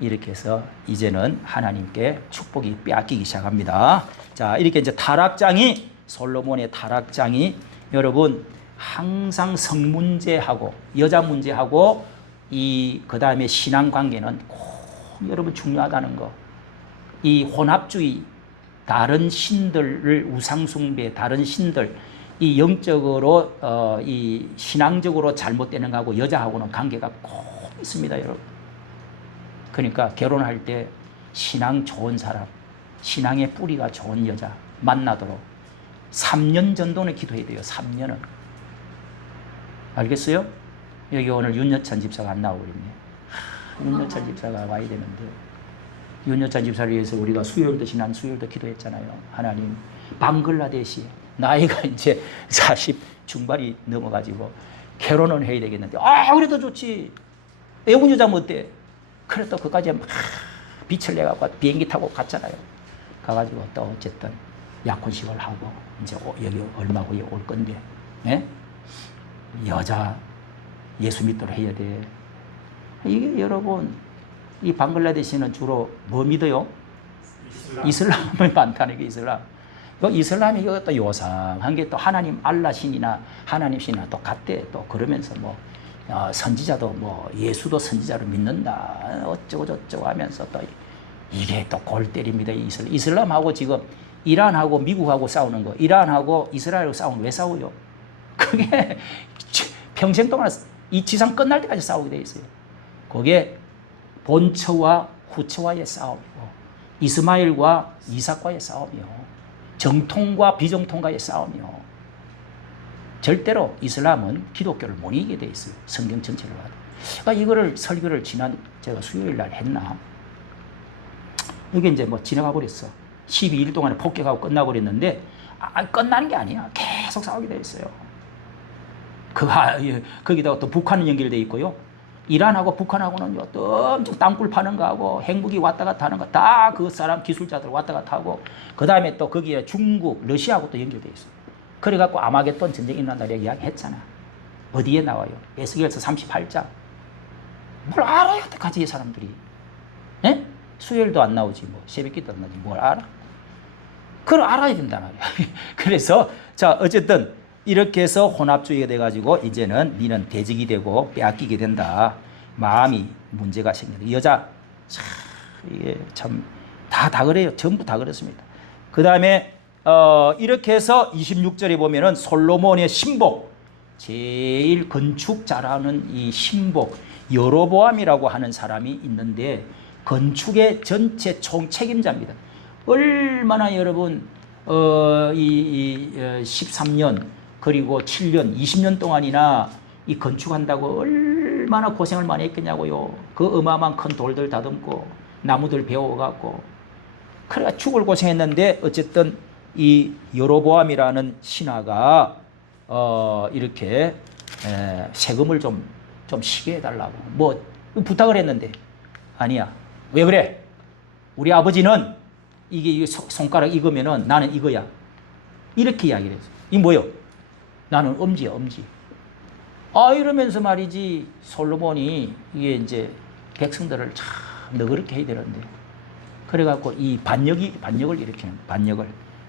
이렇게 해서 이제는 하나님께 축복이 빼앗기기 시작합니다. 자, 이렇게 이제 타락장이, 솔로몬의 타락장이 여러분 항상 성 문제하고 여자 문제하고 그 다음에 신앙 관계는 꼭 여러분 중요하다는 거. 이 혼합주의, 다른 신들을 우상숭배, 다른 신들, 이 영적으로 이 신앙적으로 잘못되는 거하고 여자하고는 관계가 꼭 있습니다, 여러분. 그러니까 결혼할 때 신앙 좋은 사람, 신앙의 뿌리가 좋은 여자 만나도록 3년 전도는 기도해야 돼요. 3년은. 알겠어요? 여기 오늘 윤여찬 집사가 안 나오고 있네. 윤여찬 집사가 와야 되는데, 윤여찬 집사를 위해서 우리가 수요일도 지난 수요일도 기도했잖아요. 하나님, 방글라데시 나이가 이제 40 중반이 넘어가지고 결혼은 해야 되겠는데, 그래도 좋지. 외국 여자면 어때? 그래 또 그까지 막 빛을 내갖고 비행기 타고 갔잖아요. 가가지고 또 어쨌든 약혼식을 하고 이제 여기 얼마 후에 올 건데, 예? 여자 예수 믿도록 해야 돼. 이게 여러분, 이 방글라데시는 주로 뭐 믿어요? 이슬람을 많다는 게 이슬람. 이슬람이 이것도 요상한 게 또 하나님 알라 신이나 하나님 신이나 또 같대. 또 그러면서 뭐 선지자도 뭐 예수도 선지자로 믿는다 어쩌고 저쩌고 하면서 또 이게 또 골 때립니다. 이슬람하고 지금 이란하고 미국하고 싸우는 거, 이란하고 이스라엘하고 싸우면 왜 싸워요? 그게 평생 동안 이 지상 끝날 때까지 싸우게 돼 있어요. 그게 본처와 후처와의 싸움이고, 이스마엘과 이삭과의 싸움이요, 정통과 비정통과의 싸움이요. 절대로 이슬람은 기독교를 못 이기게 돼 있어요. 성경 전체를 봐도. 그러니까 이거를 설교를 지난 제가 수요일 날 했나? 이게 이제 뭐 지나가 버렸어. 12일 동안에 폭격하고 끝나버렸는데, 끝나는 게 아니야. 계속 싸우게 돼 있어요. 거기다가 또 북한은 연결돼 있고요. 이란하고 북한하고는 또 엄청 땅굴 파는 거하고 핵무기 왔다 갔다 하는 거 다 그 사람 기술자들 왔다 갔다 하고, 그 다음에 또 거기에 중국, 러시아하고 또 연결돼 있어요. 그래갖고 아마겟돈 전쟁이 일어난다고 이야기했잖아. 어디에 나와요? 에스겔서 38장. 뭘 알아야 어떡하지, 이 사람들이. 예? 수요일도 안 나오지, 뭐 새벽기도 안 나오지, 뭘 알아? 그걸 알아야 된단 말이야. 그래서 자, 어쨌든 이렇게 해서 혼합주의가 돼가지고 이제는 니는 대적이 되고 빼앗기게 된다. 마음이 문제가 생긴다. 여자, 참, 이게 참 다 그래요. 전부 다 그렇습니다. 그 다음에 이렇게 해서 26절에 보면은 솔로몬의 신복, 제일 건축 잘하는 이 신복 여로보암이라고 하는 사람이 있는데, 건축의 전체 총책임자입니다. 얼마나 여러분 13년 그리고 7년 20년 동안이나 이 건축한다고 얼마나 고생을 많이 했겠냐고요. 그 어마어마한 큰 돌들 다듬고 나무들 베어갖고, 그래가 죽을 고생했는데, 어쨌든 이 여로보암이라는 신하가 이렇게 세금을 좀 쉬게 해달라고 뭐 부탁을 했는데, 아니야. 왜 그래? 우리 아버지는 이게 손가락 익으면은 나는 이거야. 이렇게 이야기를 했어. 이 뭐요? 나는 엄지야, 엄지. 이러면서 말이지, 솔로몬이 이게 이제 백성들을 참 너그럽게 해야 되는데, 그래갖고 이 반역을 일으키는, 반역을.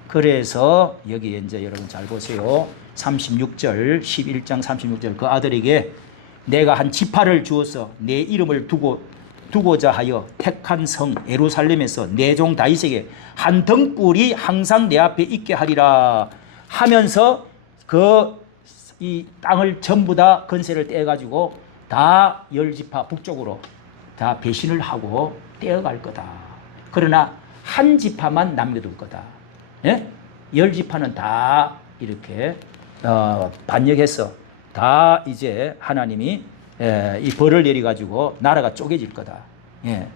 그래서 여기 이제 여러분 잘 보세요. 36절, 11장 36절, 그 아들에게 내가 한 지파를 주어서 내 이름을 두고자 하여 택한 성 예루살렘에서 내 종 다윗에게 한 등불이 항상 내 앞에 있게 하리라 하면서, 이 땅을 전부 다 건세를 떼어가지고 다 10지파 북쪽으로 다 배신을 하고 떼어갈 거다. 그러나 한 지파만 남겨둘 거다. 예? 10지파는 다 이렇게 반역해서 다 이제 하나님이 이 벌을 내려가지고 나라가 쪼개질 거다. 예.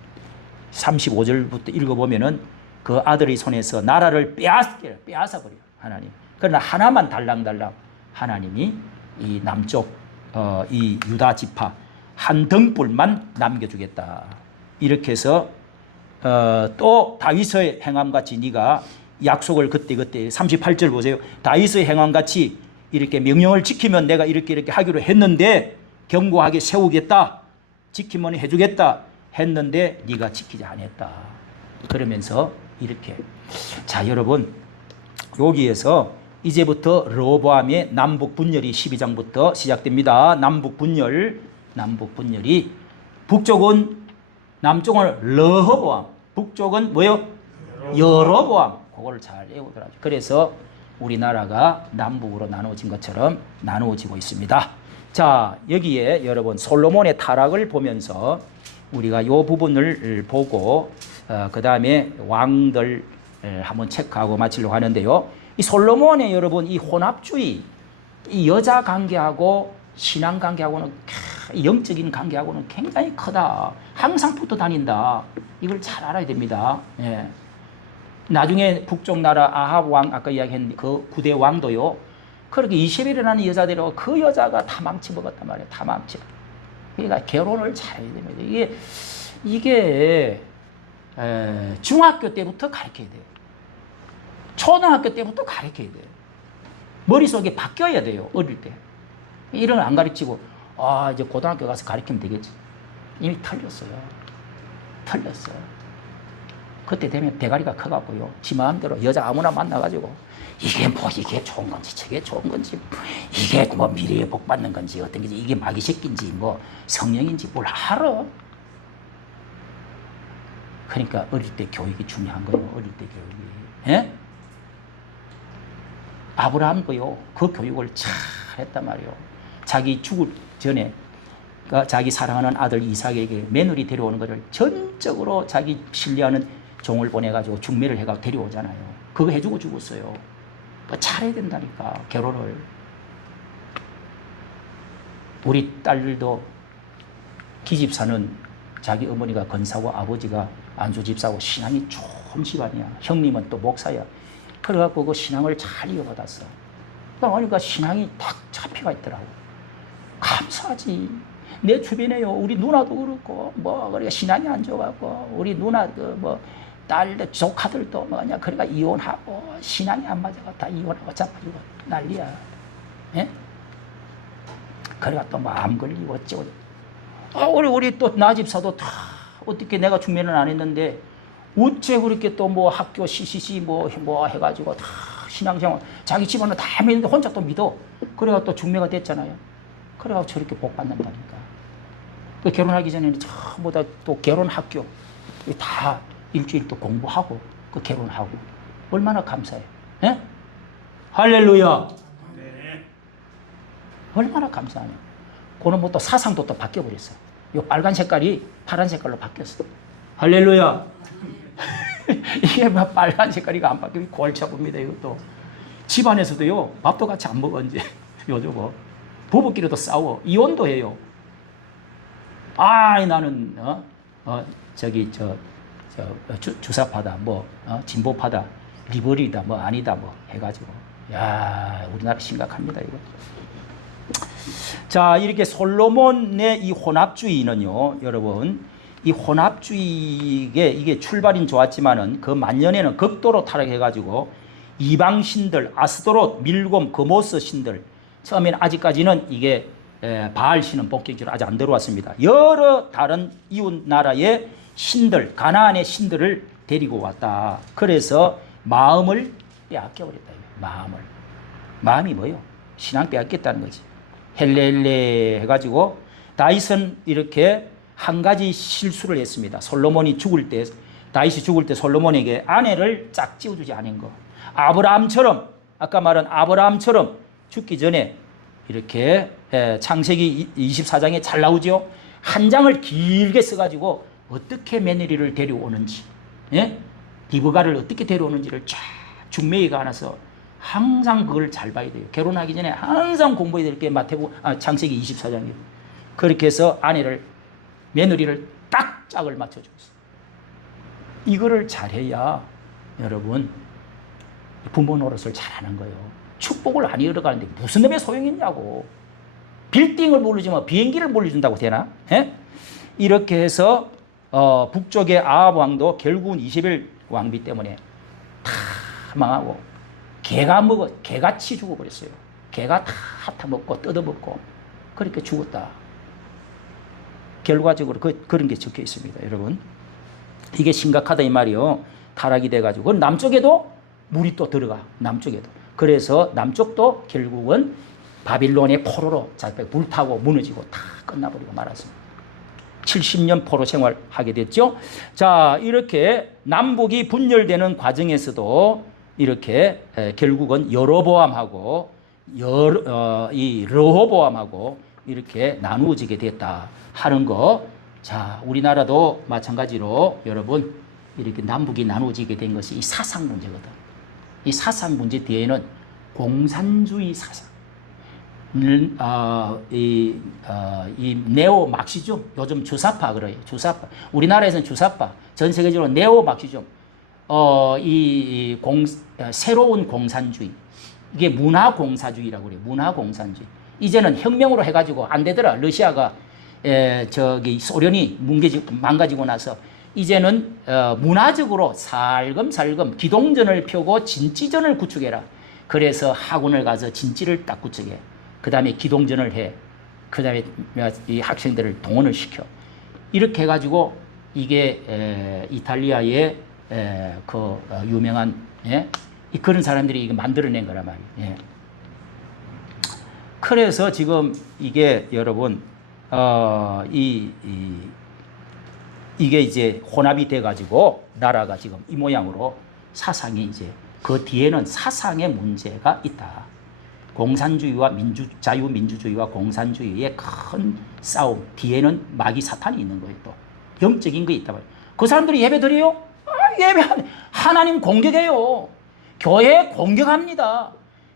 35절부터 읽어보면은 그 아들의 손에서 나라를 빼앗아버려요, 하나님. 그러나 하나만 달랑달랑 하나님이 이 남쪽 이 유다 지파 한 등불만 남겨주겠다. 이렇게 해서 또 다윗의 행함같이 네가 약속을 그때 38절 보세요. 다윗의 행함같이 이렇게 명령을 지키면 내가 이렇게 하기로 했는데 견고하게 세우겠다. 지키면 해주겠다 했는데 네가 지키지 않았다. 그러면서 이렇게 자 여러분 여기에서 이제부터 르호보암의 남북 분열이 12장부터 시작됩니다. 남북 분열이 북쪽은 남쪽은 르호보암, 북쪽은 뭐요? 여로보암. 그거를 잘 외우더라고요. 그래서 우리나라가 남북으로 나누어진 것처럼 나누어지고 있습니다. 자 여기에 여러분 솔로몬의 타락을 보면서 우리가 이 부분을 보고 그 다음에 왕들 한번 체크하고 마치려고 하는데요. 이 솔로몬의 여러분 이 혼합주의, 이 여자 관계하고 신앙 관계하고는 영적인 관계하고는 굉장히 크다. 항상 붙어 다닌다. 이걸 잘 알아야 됩니다. 예. 나중에 북쪽 나라 아합 왕 아까 이야기했는데 그 9대 왕도요. 그렇게 이세벨이라는 여자들하고 그 여자가 다 망쳐먹었단 말이에요. 다 망쳐. 그러니까 결혼을 잘해야 됩니다. 이게 중학교 때부터 가르쳐야 돼요. 초등학교 때부터 가르쳐야 돼요. 머릿속에 바뀌어야 돼요. 어릴 때. 이런 안 가르치고 이제 고등학교 가서 가르치면 되겠지. 이미 틀렸어요. 그때 되면 대가리가 커갖고요. 지 마음대로 여자 아무나 만나가지고 이게 좋은 건지 저게 좋은 건지 이게 뭐 미래에 복 받는 건지 어떤 건지 이게 마귀 새끼인지 뭐 성령인지 뭘 알아. 그러니까 어릴 때 교육이 중요한 거예요. 어릴 때 교육이. 예? 아브라함도요. 그 교육을 잘 했단 말이에요. 자기 죽을 전에 그러니까 자기 사랑하는 아들 이삭에게 며느리 데려오는 것을 전적으로 자기 신뢰하는 종을 보내가지고 중매를 해가지고 데려오잖아요. 그거 해주고 죽었어요. 잘해야 된다니까 결혼을. 우리 딸들도 기집사는 자기 어머니가 권사고 아버지가 안수집사고 신앙이 좋은 집안이야. 형님은 또 목사야. 그래갖고 그 신앙을 잘 이어받았어. 그러니까 신앙이 딱 잡혀가 있더라고. 감사하지. 내 주변에요. 우리 누나도 그렇고 그러니까 신앙이 안 좋아갖고 우리 누나 딸 조카들도 뭐냐 그러니까 이혼하고 신앙이 안 맞아가 다 이혼하고 자빠지고 난리야. 예? 그래가 또 암 걸리고 어쩌고. 우리 또 나 집사도 다 어떻게 내가 중매는 안 했는데 어째 그렇게 또 학교 CCC 해가지고 다 신앙생활 자기 집안은 다 믿는데 혼자 또 믿어. 그래가 또 중매가 됐잖아요. 그래가 저렇게 복 받는다니까. 그 결혼하기 전에는 전부 다 또 결혼 학교 다 일주일 또 공부하고 그 결혼하고 얼마나 감사해. 예? 할렐루야. 네. 얼마나 감사하냐. 그는 또 사상도 또 바뀌어버렸어. 요 빨간 색깔이 파란 색깔로 바뀌었어. 할렐루야. 이게 빨간 색깔이 안 바뀌면 골치 아픕니다. 이것도 집안에서도요 밥도 같이 안 먹어 이제 요즘 부부끼리도 싸워 이혼도 해요. 나는 주사파다 진보파다 리버리다 아니다 해가지고 우리나라 심각합니다 이거. 자 이렇게 솔로몬의 이 혼합주의는요 여러분 이 혼합주의에 이게 출발인 좋았지만은 그 만년에는 극도로 타락해가지고 이방 신들 아스도롯 밀곰 그모스 신들 처음에는 아직까지는 이게 바알 신은 본격적으로 아직 안 들어왔습니다. 여러 다른 이웃 나라의 신들 가나안의 신들을 데리고 왔다. 그래서 마음을 빼앗겨버렸다. 마음이 뭐요? 신앙 빼앗겼다는 거지. 헬레 해가지고 다윗은 이렇게 한 가지 실수를 했습니다. 솔로몬이 죽을 때 다윗이 죽을 때 솔로몬에게 아내를 짝 지어주지 않은 거. 아브라함처럼 아까 말한 아브라함처럼 죽기 전에 이렇게 창세기 24장에 잘 나오죠. 한 장을 길게 써가지고 어떻게 며느리를 데려오는지 디브가를 어떻게 데려오는지를 쫙 중매에 가나서 항상 그걸 잘 봐야 돼요. 결혼하기 전에 항상 공부해야 될 게 창세기 24장이에요. 그렇게 해서 며느리를 딱 짝을 맞춰줬어. 이거를 잘해야 여러분 부모 노릇을 잘하는 거예요. 축복을 안 이어가는데 무슨 놈의 소용이 있냐고. 빌딩을 모르지만 비행기를 몰려준다고 되나? 이렇게 해서 북쪽의 아합 왕도 결국은 이세벨 왕비 때문에 다 망하고 개같이 죽어버렸어요. 개가 다 핥아먹고 뜯어먹고 그렇게 죽었다. 결과적으로 그런 게 적혀 있습니다. 여러분. 이게 심각하다 이 말이요. 타락이 돼가지고. 남쪽에도 물이 또 들어가. 남쪽에도. 그래서 남쪽도 결국은 바빌론의 포로로 불타고 무너지고 다 끝나버리고 말았습니다. 70년 포로 생활하게 됐죠. 자, 이렇게 남북이 분열되는 과정에서도 이렇게 결국은 여로보암하고 이 르호보암하고 이렇게 나누어지게 됐다 하는 거. 자, 우리나라도 마찬가지로 여러분 이렇게 남북이 나누어지게 된 것이 이 사상 문제거든. 이 사상 문제 뒤에는 공산주의 사상, 이 네오 막시즘, 요즘 주사파 그래요. 주사파. 우리나라에서는 주사파, 전 세계적으로 네오 막시즘. 새로운 공산주의. 이게 문화공사주의라고 그래요. 문화공산주의. 이제는 혁명으로 해가지고 안 되더라. 러시아가 소련이 망가지고 나서 이제는 문화적으로 살금살금 기동전을 펴고 진지전을 구축해라. 그래서 학원을 가서 진지를 딱 구축해. 그 다음에 기동전을 해. 그 다음에 이 학생들을 동원을 시켜. 이렇게 해가지고 이게 이탈리아의 유명한 그런 사람들이 이거 만들어낸 거란 말이에요. 그래서 지금 이게 여러분 이게 이제 혼합이 돼가지고 나라가 지금 이 모양으로 사상이 이제 그 뒤에는 사상의 문제가 있다. 공산주의와 자유민주주의와 공산주의의 큰 싸움 뒤에는 마귀 사탄이 있는 거예요. 또 영적인 게 있다 말이에요. 그 사람들이 예배 드려요? 하나님 공격해요. 교회 공격합니다.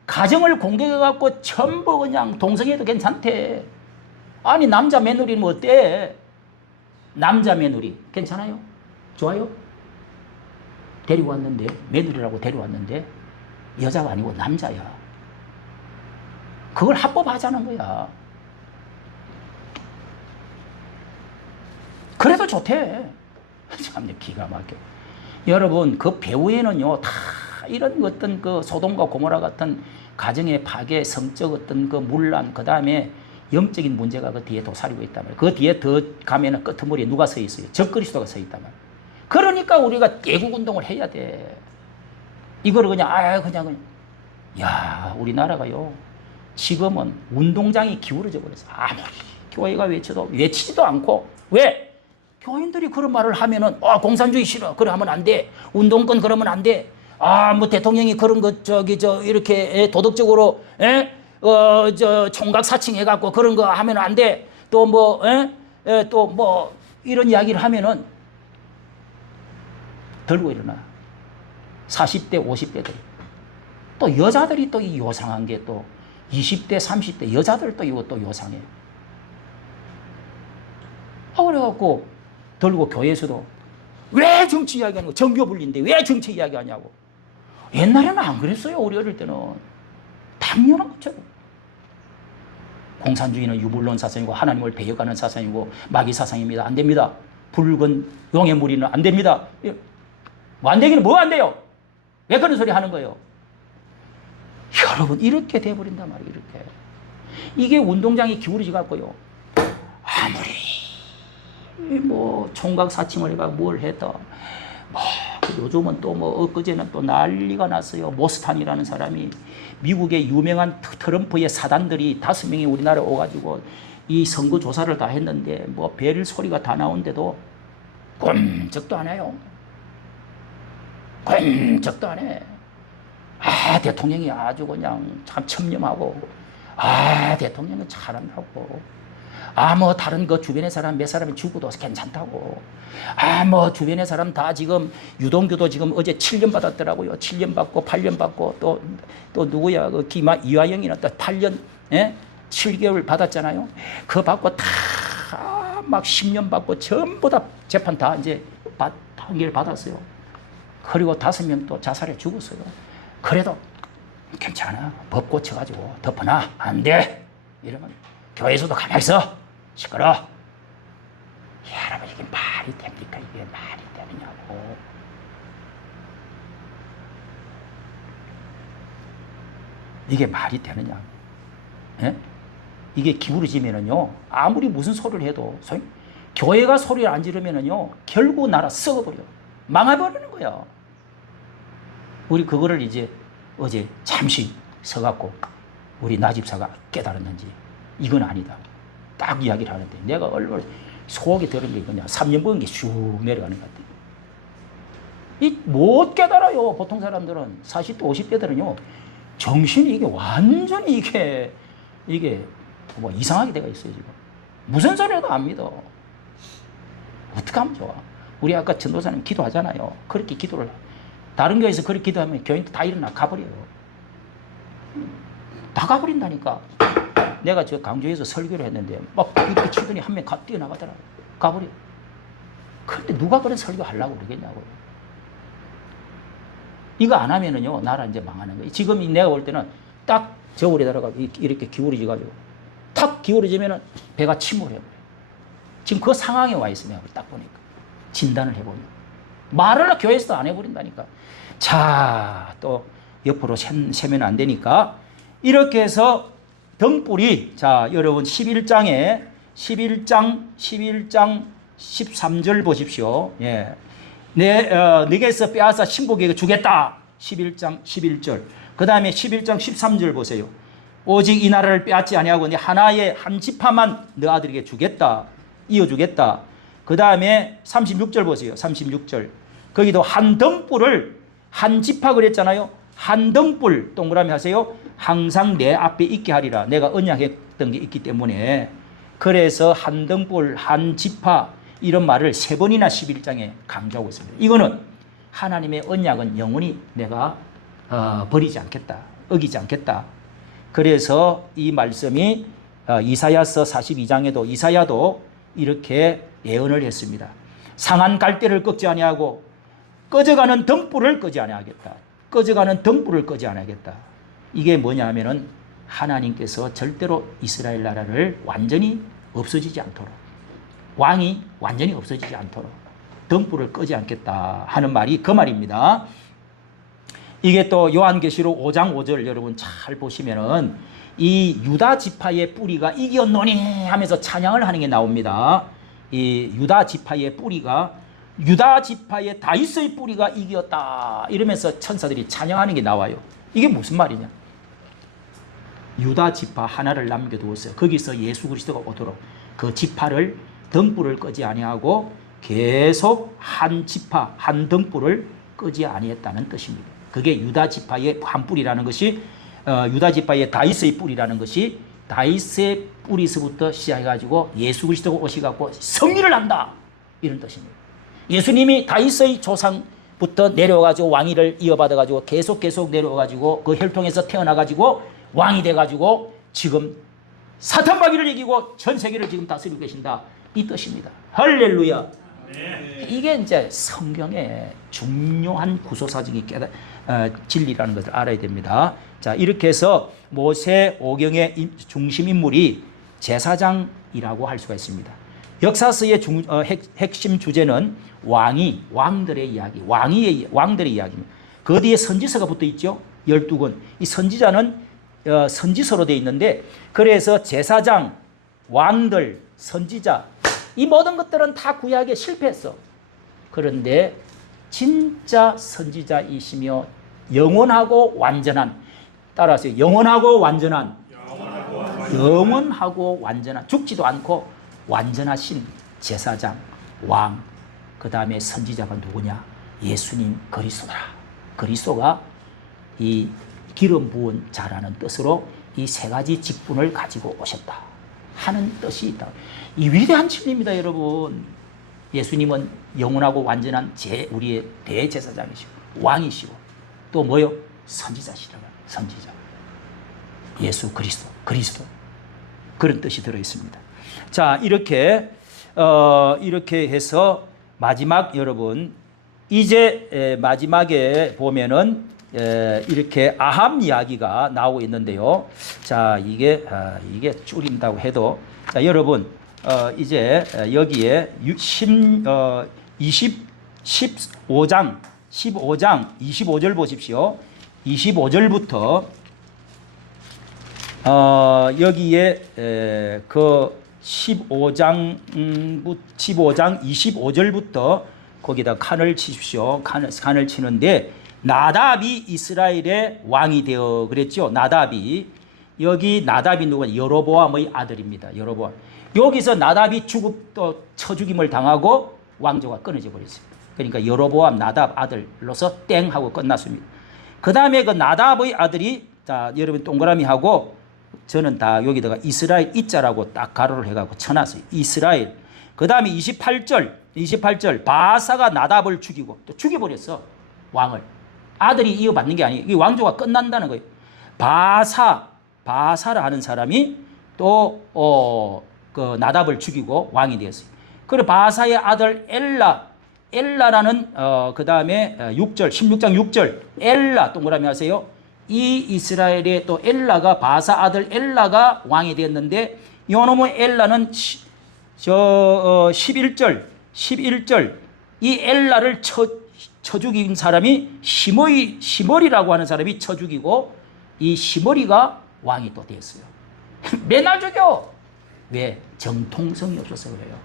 가정을 공격해갖고 전부 그냥 동성애도 괜찮대. 아니 남자 며느리는 뭐 어때? 남자 며느리 괜찮아요? 좋아요? 데리고 왔는데 며느리라고 데려왔는데 여자가 아니고 남자야. 그걸 합법하자는 거야. 그래도 좋대. 참 기가 막혀. 여러분 그 배후에는요 다 이런 어떤 그 소돔과 고모라 같은 가정의 파괴, 성적 어떤 그 문란, 그 다음에 영적인 문제가 그 뒤에 도사리고 있단 말이에요. 그 뒤에 더 가면은 끄트머리에 누가 서 있어요? 적그리스도가 서 있단 말이에요. 그러니까 우리가 애국 운동을 해야 돼. 이거를 그냥 야 우리나라가요 지금은 운동장이 기울어져 버렸어. 아무리 교회가 외치지도 않고. 왜? 교인들이 그런 말을 하면은 공산주의 싫어. 그래 하면 안 돼. 운동권 그러면 안 돼. 뭐 대통령이 그런 거 이렇게 도덕적으로 총각 사칭해 갖고 그런 거 하면 안 돼. 또 뭐 이런 이야기를 하면은 들고 일어나. 40대, 50대들이. 또 여자들이 또 이 요상한 게 또 20대, 30대 여자들 또 이것도 요상해. 그래갖고 들고 교회에서도 왜 정치 이야기하는 거? 정교분리인데 왜 정치 이야기하냐고. 옛날에는 안 그랬어요. 우리 어릴 때는. 당연한 것처럼. 공산주의는 유불론 사상이고 하나님을 배역하는 사상이고 마귀 사상입니다. 안 됩니다. 붉은 용의 무리는 안 됩니다. 안 되기는 뭐가 안 돼요? 왜 그런 소리 하는 거예요? 여러분 이렇게 돼버린단 말이에요. 이렇게. 이게 운동장이 기울어져 갖고요. 아무리 뭐 총각 사칭을 해가 뭘 해도 요즘은 또 엊그제는 또 난리가 났어요. 모스탄이라는 사람이 미국의 유명한 트럼프의 사단들이 5명이 우리나라에 오가지고 이 선거 조사를 다 했는데 벨 소리가 다 나오는데도 꼼짝도 안 해요. 꼼짝도 안 해. 대통령이 아주 그냥 참 청렴하고 대통령은 잘한다고. 다른 주변의 사람 몇 사람이 죽어도 괜찮다고. 주변의 사람 다 지금, 유동규도 지금 어제 7년 받았더라고요. 7년 받고, 8년 받고, 또 누구야, 이화영이나 또 8년, 7개월 받았잖아요. 그거 받고 다 막 10년 받고 전부 다 재판 다 이제 판결 받았어요. 그리고 5명 또 자살해 죽었어요. 그래도 괜찮아. 법 고쳐가지고 덮어놔. 안 돼. 이러면 교회에서도 가만히 있어. 시끄러. 여러분 이게 말이 됩니까? 이게 말이 되느냐고. 이게 말이 되느냐. 예? 이게 기울어지면은요 아무리 무슨 소리를 해도 교회가 소리를 안 지르면은요, 결국 나라 썩어버려. 망해버리는 거야. 우리 그거를 이제 어제 잠시 서갖고 우리 나집사가 깨달았는지 이건 아니다. 딱 이야기를 하는데 내가 얼마나 속에 들은 게 그냥 3년 먹은 게 슉 내려가는 것 같아요. 못 깨달아요. 보통 사람들은 40대 50대들은요 정신이 이게 완전히 이게 뭐 이상하게 돼가 있어요 지금. 무슨 소리라도 안 믿어. 어떻게 하면 좋아? 우리 아까 전도사님 기도하잖아요. 그렇게 기도를 다른 교회에서 그렇게 기도하면 교인들 다 일어나 가버려요. 다 가버린다니까. 내가 저 강주에서 설교를 했는데 막 이렇게 치더니 한 명 뛰어나가더라. 가버려. 그런데 누가 그런 설교 하려고 그러겠냐고요. 이거 안 하면은요, 나라 이제 망하는 거예요. 지금 내가 볼 때는 딱 저울에다가 이렇게 기울어져가지고, 탁 기울어지면은 배가 침몰해버려요. 지금 그 상황에 와 있으면 딱 보니까. 진단을 해보면. 말을 교회에서도 안 해버린다니까. 자, 또 옆으로 세면 안 되니까. 이렇게 해서 등불이, 자, 여러분 11장 13절 보십시오. 예. 내게서 빼앗아 신복에게 주겠다. 11장 11절. 그 다음에 11장 13절 보세요. 오직 이 나라를 빼앗지 아니하고 네 하나의 한 지파만 너 아들에게 주겠다. 이어주겠다. 그 다음에 36절 보세요. 36절. 거기도 한 등불을 한 지파 그랬잖아요. 한 등불 동그라미 하세요. 항상 내 앞에 있게 하리라. 내가 언약했던 게 있기 때문에. 그래서 한 등불 한 지파 이런 말을 3번이나 11장에 강조하고 있습니다. 이거는 하나님의 언약은 영원히 내가 버리지 않겠다. 어기지 않겠다. 그래서 이 말씀이 이사야서 42장에도 이사야도 이렇게 예언을 했습니다. 상한 갈대를 꺾지 아니하고 꺼져가는 등불을 끄지 아니하겠다. 꺼져가는 등불을 끄지 아니하겠다. 이게 뭐냐 하면은 하나님께서 절대로 이스라엘 나라를 완전히 없어지지 않도록, 왕이 완전히 없어지지 않도록 등불을 끄지 않겠다 하는 말이 그 말입니다. 이게 또 요한계시록 5장 5절 여러분 잘 보시면은 이 유다 지파의 뿌리가 이겼노니 하면서 찬양을 하는 게 나옵니다. 이 유다 지파의 뿌리가, 유다 지파의 다윗의 뿌리가 이겼다 이러면서 천사들이 찬양하는 게 나와요. 이게 무슨 말이냐? 유다 지파 하나를 남겨두었어요. 거기서 예수 그리스도가 오도록 그 지파를 등불을 끄지 아니하고 계속 한 지파 한 등불을 끄지 아니했다는 뜻입니다. 그게 유다 지파의 한 뿌리라는 것이 유다 지파의 다윗의 뿌리라는 것이 다윗의 뿌리서부터 시작해가지고 예수 그리스도가 오셔갖고 승리를 한다 이런 뜻입니다. 예수님이 다윗의 조상부터 내려와가지고 왕위를 이어받아가지고 계속 내려와가지고 그 혈통에서 태어나가지고 왕이 돼가지고 지금 사탄마귀를 이기고 전 세계를 지금 다스리고 계신다 이 뜻입니다. 할렐루야. 네. 이게 이제 성경의 중요한 구소사적인 진리라는 것을 알아야 됩니다. 자, 이렇게 해서 모세 오경의 중심 인물이 제사장이라고 할 수가 있습니다. 역사서의 핵심 주제는 왕들의 이야기, 왕들의 이야기입니다. 그 뒤에 선지서가 붙어 있죠. 12권. 이 선지자는 선지서로 되어 있는데, 그래서 제사장, 왕들, 선지자 이 모든 것들은 다 구약에 실패했어. 그런데 진짜 선지자이시며 영원하고 완전한, 따라하세요. 영원하고 완전한, 죽지도 않고 완전하신 제사장, 왕, 그 다음에 선지자가 누구냐? 예수님 그리스도라. 그리스도가 이 기름 부은 자라는 뜻으로 이 3가지 직분을 가지고 오셨다 하는 뜻이 있다. 이 위대한 진리입니다, 여러분. 예수님은 영원하고 완전한 우리의 대제사장이시고 왕이시고 또 뭐요? 선지자시라고. 선지자. 예수 그리스도. 그런 뜻이 들어 있습니다. 자, 이렇게 해서 마지막 여러분, 이제 마지막에 보면은 이렇게 아합 이야기가 나오고 있는데요. 자, 이게 줄인다고 해도, 자, 여러분, 이제 여기에 15장 25절 보십시오. 25절부터 여기에 그 15장 25절부터 거기다 칸을 치십시오. 칸을 치는데 나답이 이스라엘의 왕이 되어 그랬죠. 나답이 여기 나답이 누구냐? 여로보암의 아들입니다. 여로보암. 여기서 나답이 쳐 죽임을 당하고 왕조가 끊어져 버렸어요. 그러니까 여로보암 나답 아들로서 땡 하고 끝났습니다. 그 다음에 그 나답의 아들이 자 여러분 동그라미 하고 저는 다 여기다가 이스라엘 이자라고 딱 가로를 해가지고 쳐놨어요. 이스라엘. 그 다음에 28절 바사가 나답을 죽이고 또 죽여버렸어. 왕을. 아들이 이어받는 게 아니에요. 이 왕조가 끝난다는 거예요. 바사라 하는 사람이 또 그 나답을 죽이고 왕이 되었어요. 그리고 바사의 아들 엘라라는 그 다음에 16장 6절 엘라 동그라미 하세요. 이 이스라엘의 또 엘라가 바사 아들 엘라가 왕이 되었는데 요놈의 엘라는 11절 이 엘라를 쳐 죽인 사람이 시머리라고 하는 사람이 쳐 죽이고 이 시머리가 왕이 또 되었어요. 맨날 죽여. 왜? 정통성이 없어서 그래요.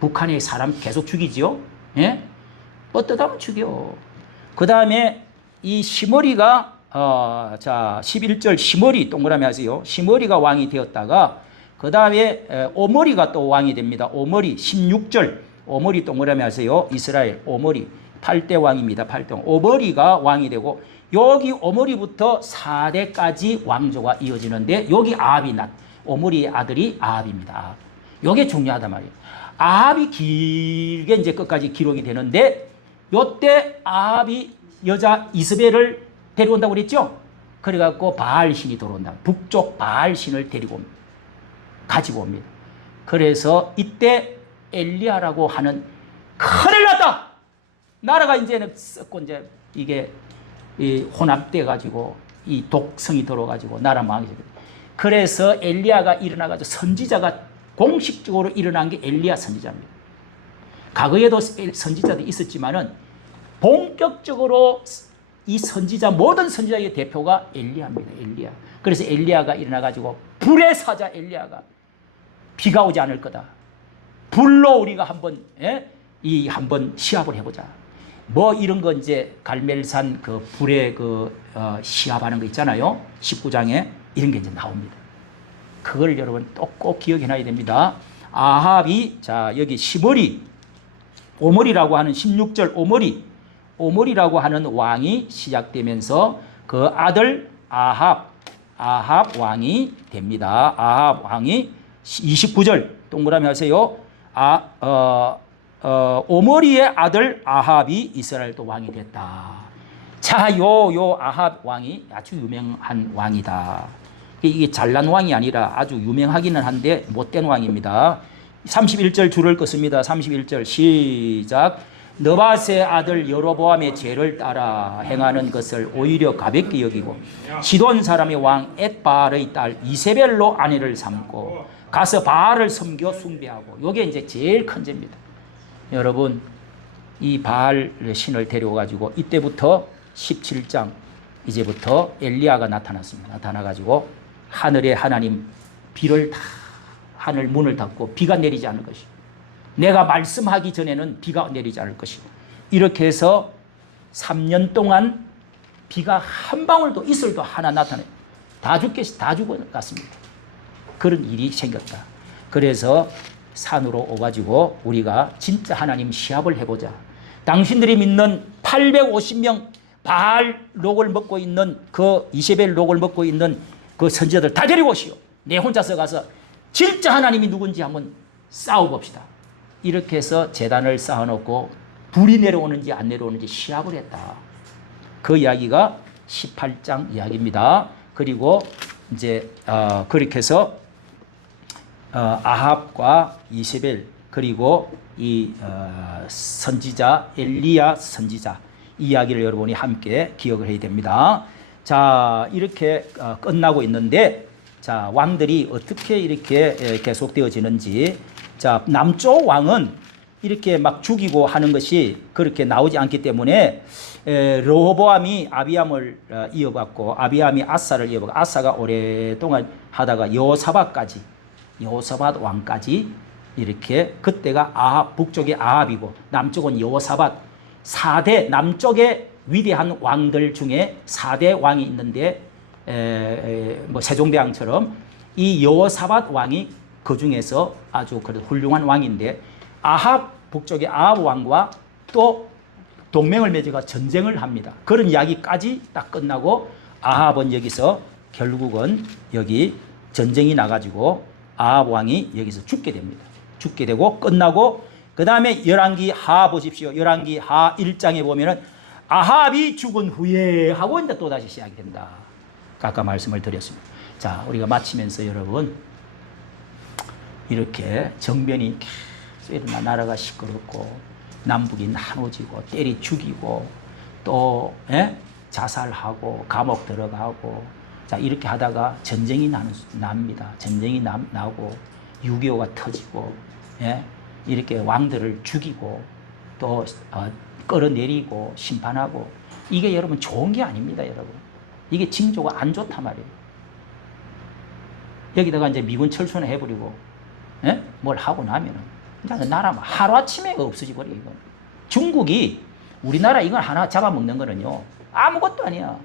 북한의 사람 계속 죽이지요. 예? 뻗듯하면 죽여. 그 다음에 이 시머리가 자 11절 시머리 동그라미 하세요. 시머리가 왕이 되었다가 그 다음에 오머리가 또 왕이 됩니다. 오머리 16절 오머리 동그라미 하세요. 이스라엘 오머리 8대 왕입니다. 8대 왕. 오머리가 왕이 되고 여기 오머리부터 4대까지 왕조가 이어지는데 여기 아합이 오므리의 아들이 아합입니다. 이게 중요하단 말이에요. 아합이 길게 이제 끝까지 기록이 되는데 요때 아합이 여자 이스벨을 데려온다고 그랬죠? 그래갖고 바알 신이 들어온다. 북쪽 바알 신을 데리고 옵니다. 가지고 옵니다. 그래서 이때 엘리야라고 하는 큰일 났다! 나라가 이제는 썩고 이제 이게 혼합돼 가지고 이 독성이 들어가지고 나라 망해져. 그래서 엘리야가 일어나가지고 선지자가 공식적으로 일어난 게 엘리야 선지자입니다. 과거에도 선지자도 있었지만은 본격적으로 이 선지자 모든 선지자의 대표가 엘리야입니다. 엘리야. 그래서 엘리야가 일어나가지고 불의 사자 엘리야가 비가 오지 않을 거다. 불로 우리가 한번 한번 시합을 해보자. 뭐 이런 거 이제 갈멜산 그 불에 시합하는 거 있잖아요. 19장에 이런 게 이제 나옵니다. 그걸 여러분 또 꼭 기억해놔야 됩니다. 아합이 자 여기 시머리 오머리라고 하는 16절 오머리라고 하는 왕이 시작되면서 그 아들 아합 왕이 됩니다. 아합 왕이 29절 동그라미 하세요. 오머리의 아들 아합이 이스라엘 또 왕이 됐다. 자, 요 아합 왕이 아주 유명한 왕이다. 이게 잘난 왕이 아니라 아주 유명하기는 한데 못된 왕입니다. 31절 줄을 긋습니다. 31절 시작. 느밧의 아들 여로보암의 죄를 따라 행하는 것을 오히려 가볍게 여기고 시돈 사람의 왕 엣바알의 딸 이세벨로 아내를 삼고 가서 바알을 섬겨 숭배하고 이게 이제 제일 큰 죄입니다. 여러분 이 바알 신을 데려가지고 이때부터 17장 이제부터 엘리야가 나타났습니다. 나타나가지고 하늘에 하나님 비를 다 하늘 문을 닫고 비가 내리지 않을 것이고 내가 말씀하기 전에는 비가 내리지 않을 것이고 이렇게 해서 3년 동안 비가 한 방울도 이슬도 하나 나타나요. 다 죽어갔습니다. 그런 일이 생겼다. 그래서 산으로 오가지고 우리가 진짜 하나님 시합을 해보자. 당신들이 믿는 850명 바알 록을 먹고 있는 그 이세벨 록을 먹고 있는 그 선지자들 다 데리고 오시오. 내 혼자서 가서 진짜 하나님이 누군지 한번 싸워봅시다. 이렇게 해서 제단을 쌓아놓고 불이 내려오는지 안 내려오는지 시합을 했다. 그 이야기가 18장 이야기입니다. 그리고 이제 그렇게 해서 아합과 이세벨 그리고 이 선지자 엘리야 선지자 이야기를 여러분이 함께 기억을 해야 됩니다. 자 이렇게 끝나고 있는데 자 왕들이 어떻게 이렇게 계속되어지는지 자 남쪽 왕은 이렇게 막 죽이고 하는 것이 그렇게 나오지 않기 때문에 르호보암이 아비암을 이어받고 아비암이 아사를 이어받고 아사가 오랫동안 하다가 여호사밧까지 여호사밧 왕까지 이렇게 그때가 아합, 북쪽이 아합이고 남쪽은 여호사밧 4대 남쪽에 위대한 왕들 중에 4대 왕이 있는데 뭐 세종대왕처럼 이 여호사밧 왕이 그 중에서 아주 그래도 훌륭한 왕인데 아합 북쪽의 아합 왕과 또 동맹을 맺어가 전쟁을 합니다. 그런 이야기까지 딱 끝나고 아합은 여기서 결국은 여기 전쟁이 나가지고 아합 왕이 여기서 죽게 됩니다. 죽게 되고 끝나고 그 다음에 열왕기 하 보십시오. 열왕기 하 1장에 보면은 아합이 죽은 후에 하고 이제 또다시 시작이 된다. 아까 말씀을 드렸습니다. 자, 우리가 마치면서 여러분 이렇게 정변이 계속 일어나 나라가 시끄럽고 남북이 나눠지고 때리 죽이고 또 자살하고 감옥 들어가고 자 이렇게 하다가 전쟁이 납니다. 전쟁이 나고 6.25가 터지고 이렇게 왕들을 죽이고 또 끌어내리고 심판하고 이게 여러분 좋은 게 아닙니다. 여러분 이게 징조가 안 좋단 말이에요. 여기다가 이제 미군 철수는 해버리고 뭘 하고 나면은 이제 나라 하루아침에 없어지 버려. 이거 중국이 우리나라 이걸 하나 잡아먹는 거는요 아무것도 아니야.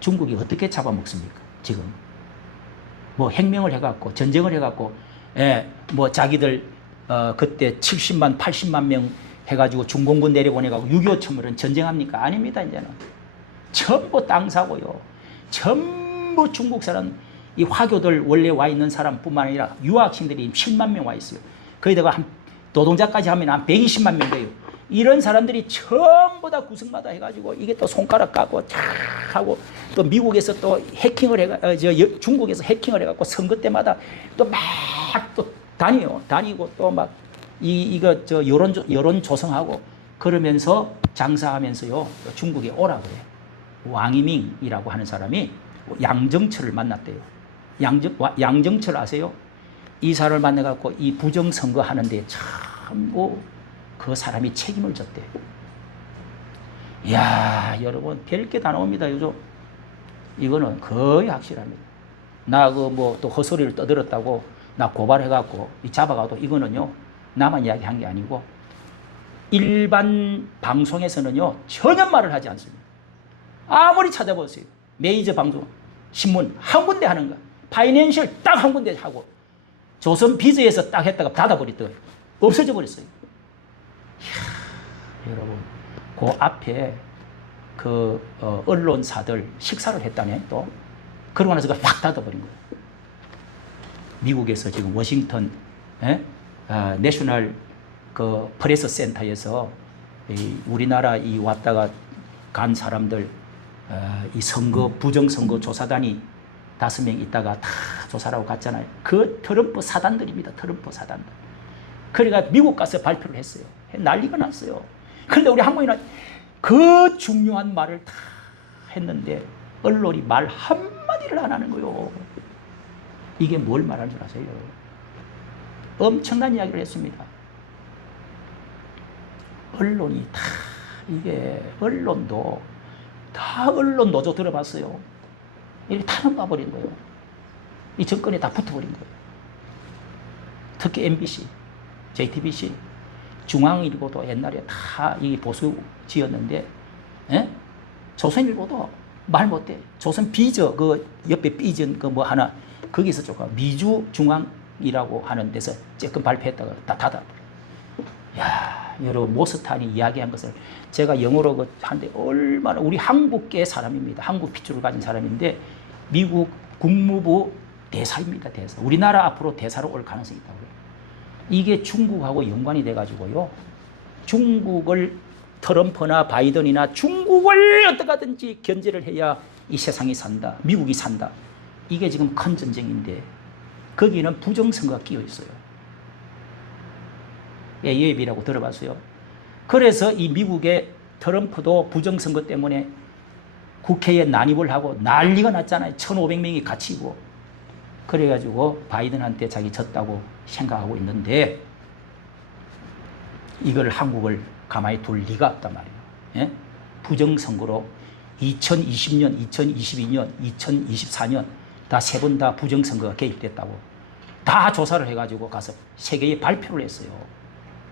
중국이 어떻게 잡아먹습니까? 지금 뭐 혁명을 해갖고 전쟁을 해갖고 뭐 자기들 그때 70만 80만 명 해가지고 중공군 내려보내가지고 6.25 처음으로는 전쟁합니까? 아닙니다. 이제는 전부 땅 사고요. 전부 중국 사람 이 화교들 원래 와 있는 사람뿐만 아니라 유학생들이 7만 명 와 있어요. 거기다가 한 노동자까지 하면 한 120만 명 돼요. 이런 사람들이 전부 다 구석마다 해가지고 이게 또 손가락 까고 쫙 하고 또 미국에서 또 해킹을 해가 중국에서 해킹을 해갖고 선거 때마다 또 막 또 다니고 또 막 이거 여론 조성하고 그러면서 장사하면서요 중국에 오라 그래요. 왕이밍이라고 하는 사람이 양정철을 만났대요. 양정철 아세요? 이 사람을 만나갖고 이 부정선거 하는데 전부 그 사람이 책임을 졌대요. 이야, 여러분, 별게 다 나옵니다, 요즘. 이거는 거의 확실합니다. 나 그 뭐 또 헛소리를 떠들었다고 나 고발해갖고 잡아가도 이거는요, 나만 이야기한 게 아니고 일반 방송에서는요, 전혀 말을 하지 않습니다. 아무리 찾아보세요. 메이저 방송, 신문 한 군데 하는 거. 파이낸셜 딱 한 군데 하고 조선 비즈에서 딱 했다가 닫아버렸더니 없어져 버렸어요. 이야, 여러분, 그 앞에 그 언론사들 식사를 했다네 또. 그러고 나서 확 닫아버린 거예요. 미국에서 지금 워싱턴 내셔널 그 프레스 센터에서 우리나라 이 왔다가 간 사람들 이 선거 부정선거 조사단이 5명 있다가 다 조사라고 갔잖아요. 그 트럼프 사단들입니다. 트럼프 사단들. 그러니까 미국 가서 발표를 했어요. 난리가 났어요. 그런데 우리 한국인은 그 중요한 말을 다 했는데 언론이 말 한마디를 안 하는 거예요. 이게 뭘 말하는 줄 아세요? 엄청난 이야기를 했습니다. 언론이 다 이게 언론도 다 언론 노조 들어봤어요. 이렇게 다 넘어버린 거예요. 이 정권에 다 붙어버린 거예요. 특히 MBC, JTBC, 중앙일보도 옛날에 다 이 보수지였는데, 조선일보도 말 못해. 조선 비저, 그 옆에 삐전 그 뭐 하나, 거기서 조금 미주중앙이라고 하는 데서 조금 발표했다가 다 닫아버려. 야, 여러분, 모스탄이 이야기한 것을 제가 영어로 그 하는데 얼마나 우리 한국계 사람입니다. 한국 핏줄을 가진 사람인데 미국 국무부 대사입니다. 대사. 우리나라 앞으로 대사로 올 가능성이 있다고 해요. 이게 중국하고 연관이 돼가지고요. 중국을 트럼프나 바이든이나 중국을 어떻게 하든지 견제를 해야 이 세상이 산다. 미국이 산다. 이게 지금 큰 전쟁인데 거기는 부정선거가 끼어 있어요. AAB라고 들어봤어요. 그래서 이 미국의 트럼프도 부정선거 때문에 국회에 난입을 하고 난리가 났잖아요. 1,500명이 갇히고. 그래가지고 바이든한테 자기 졌다고 생각하고 있는데 이걸 한국을 가만히 둘 리가 없단 말이에요. 부정선거로 2020년, 2022년, 2024년 다 세 번 다 부정선거가 개입됐다고 다 조사를 해가지고 가서 세계에 발표를 했어요.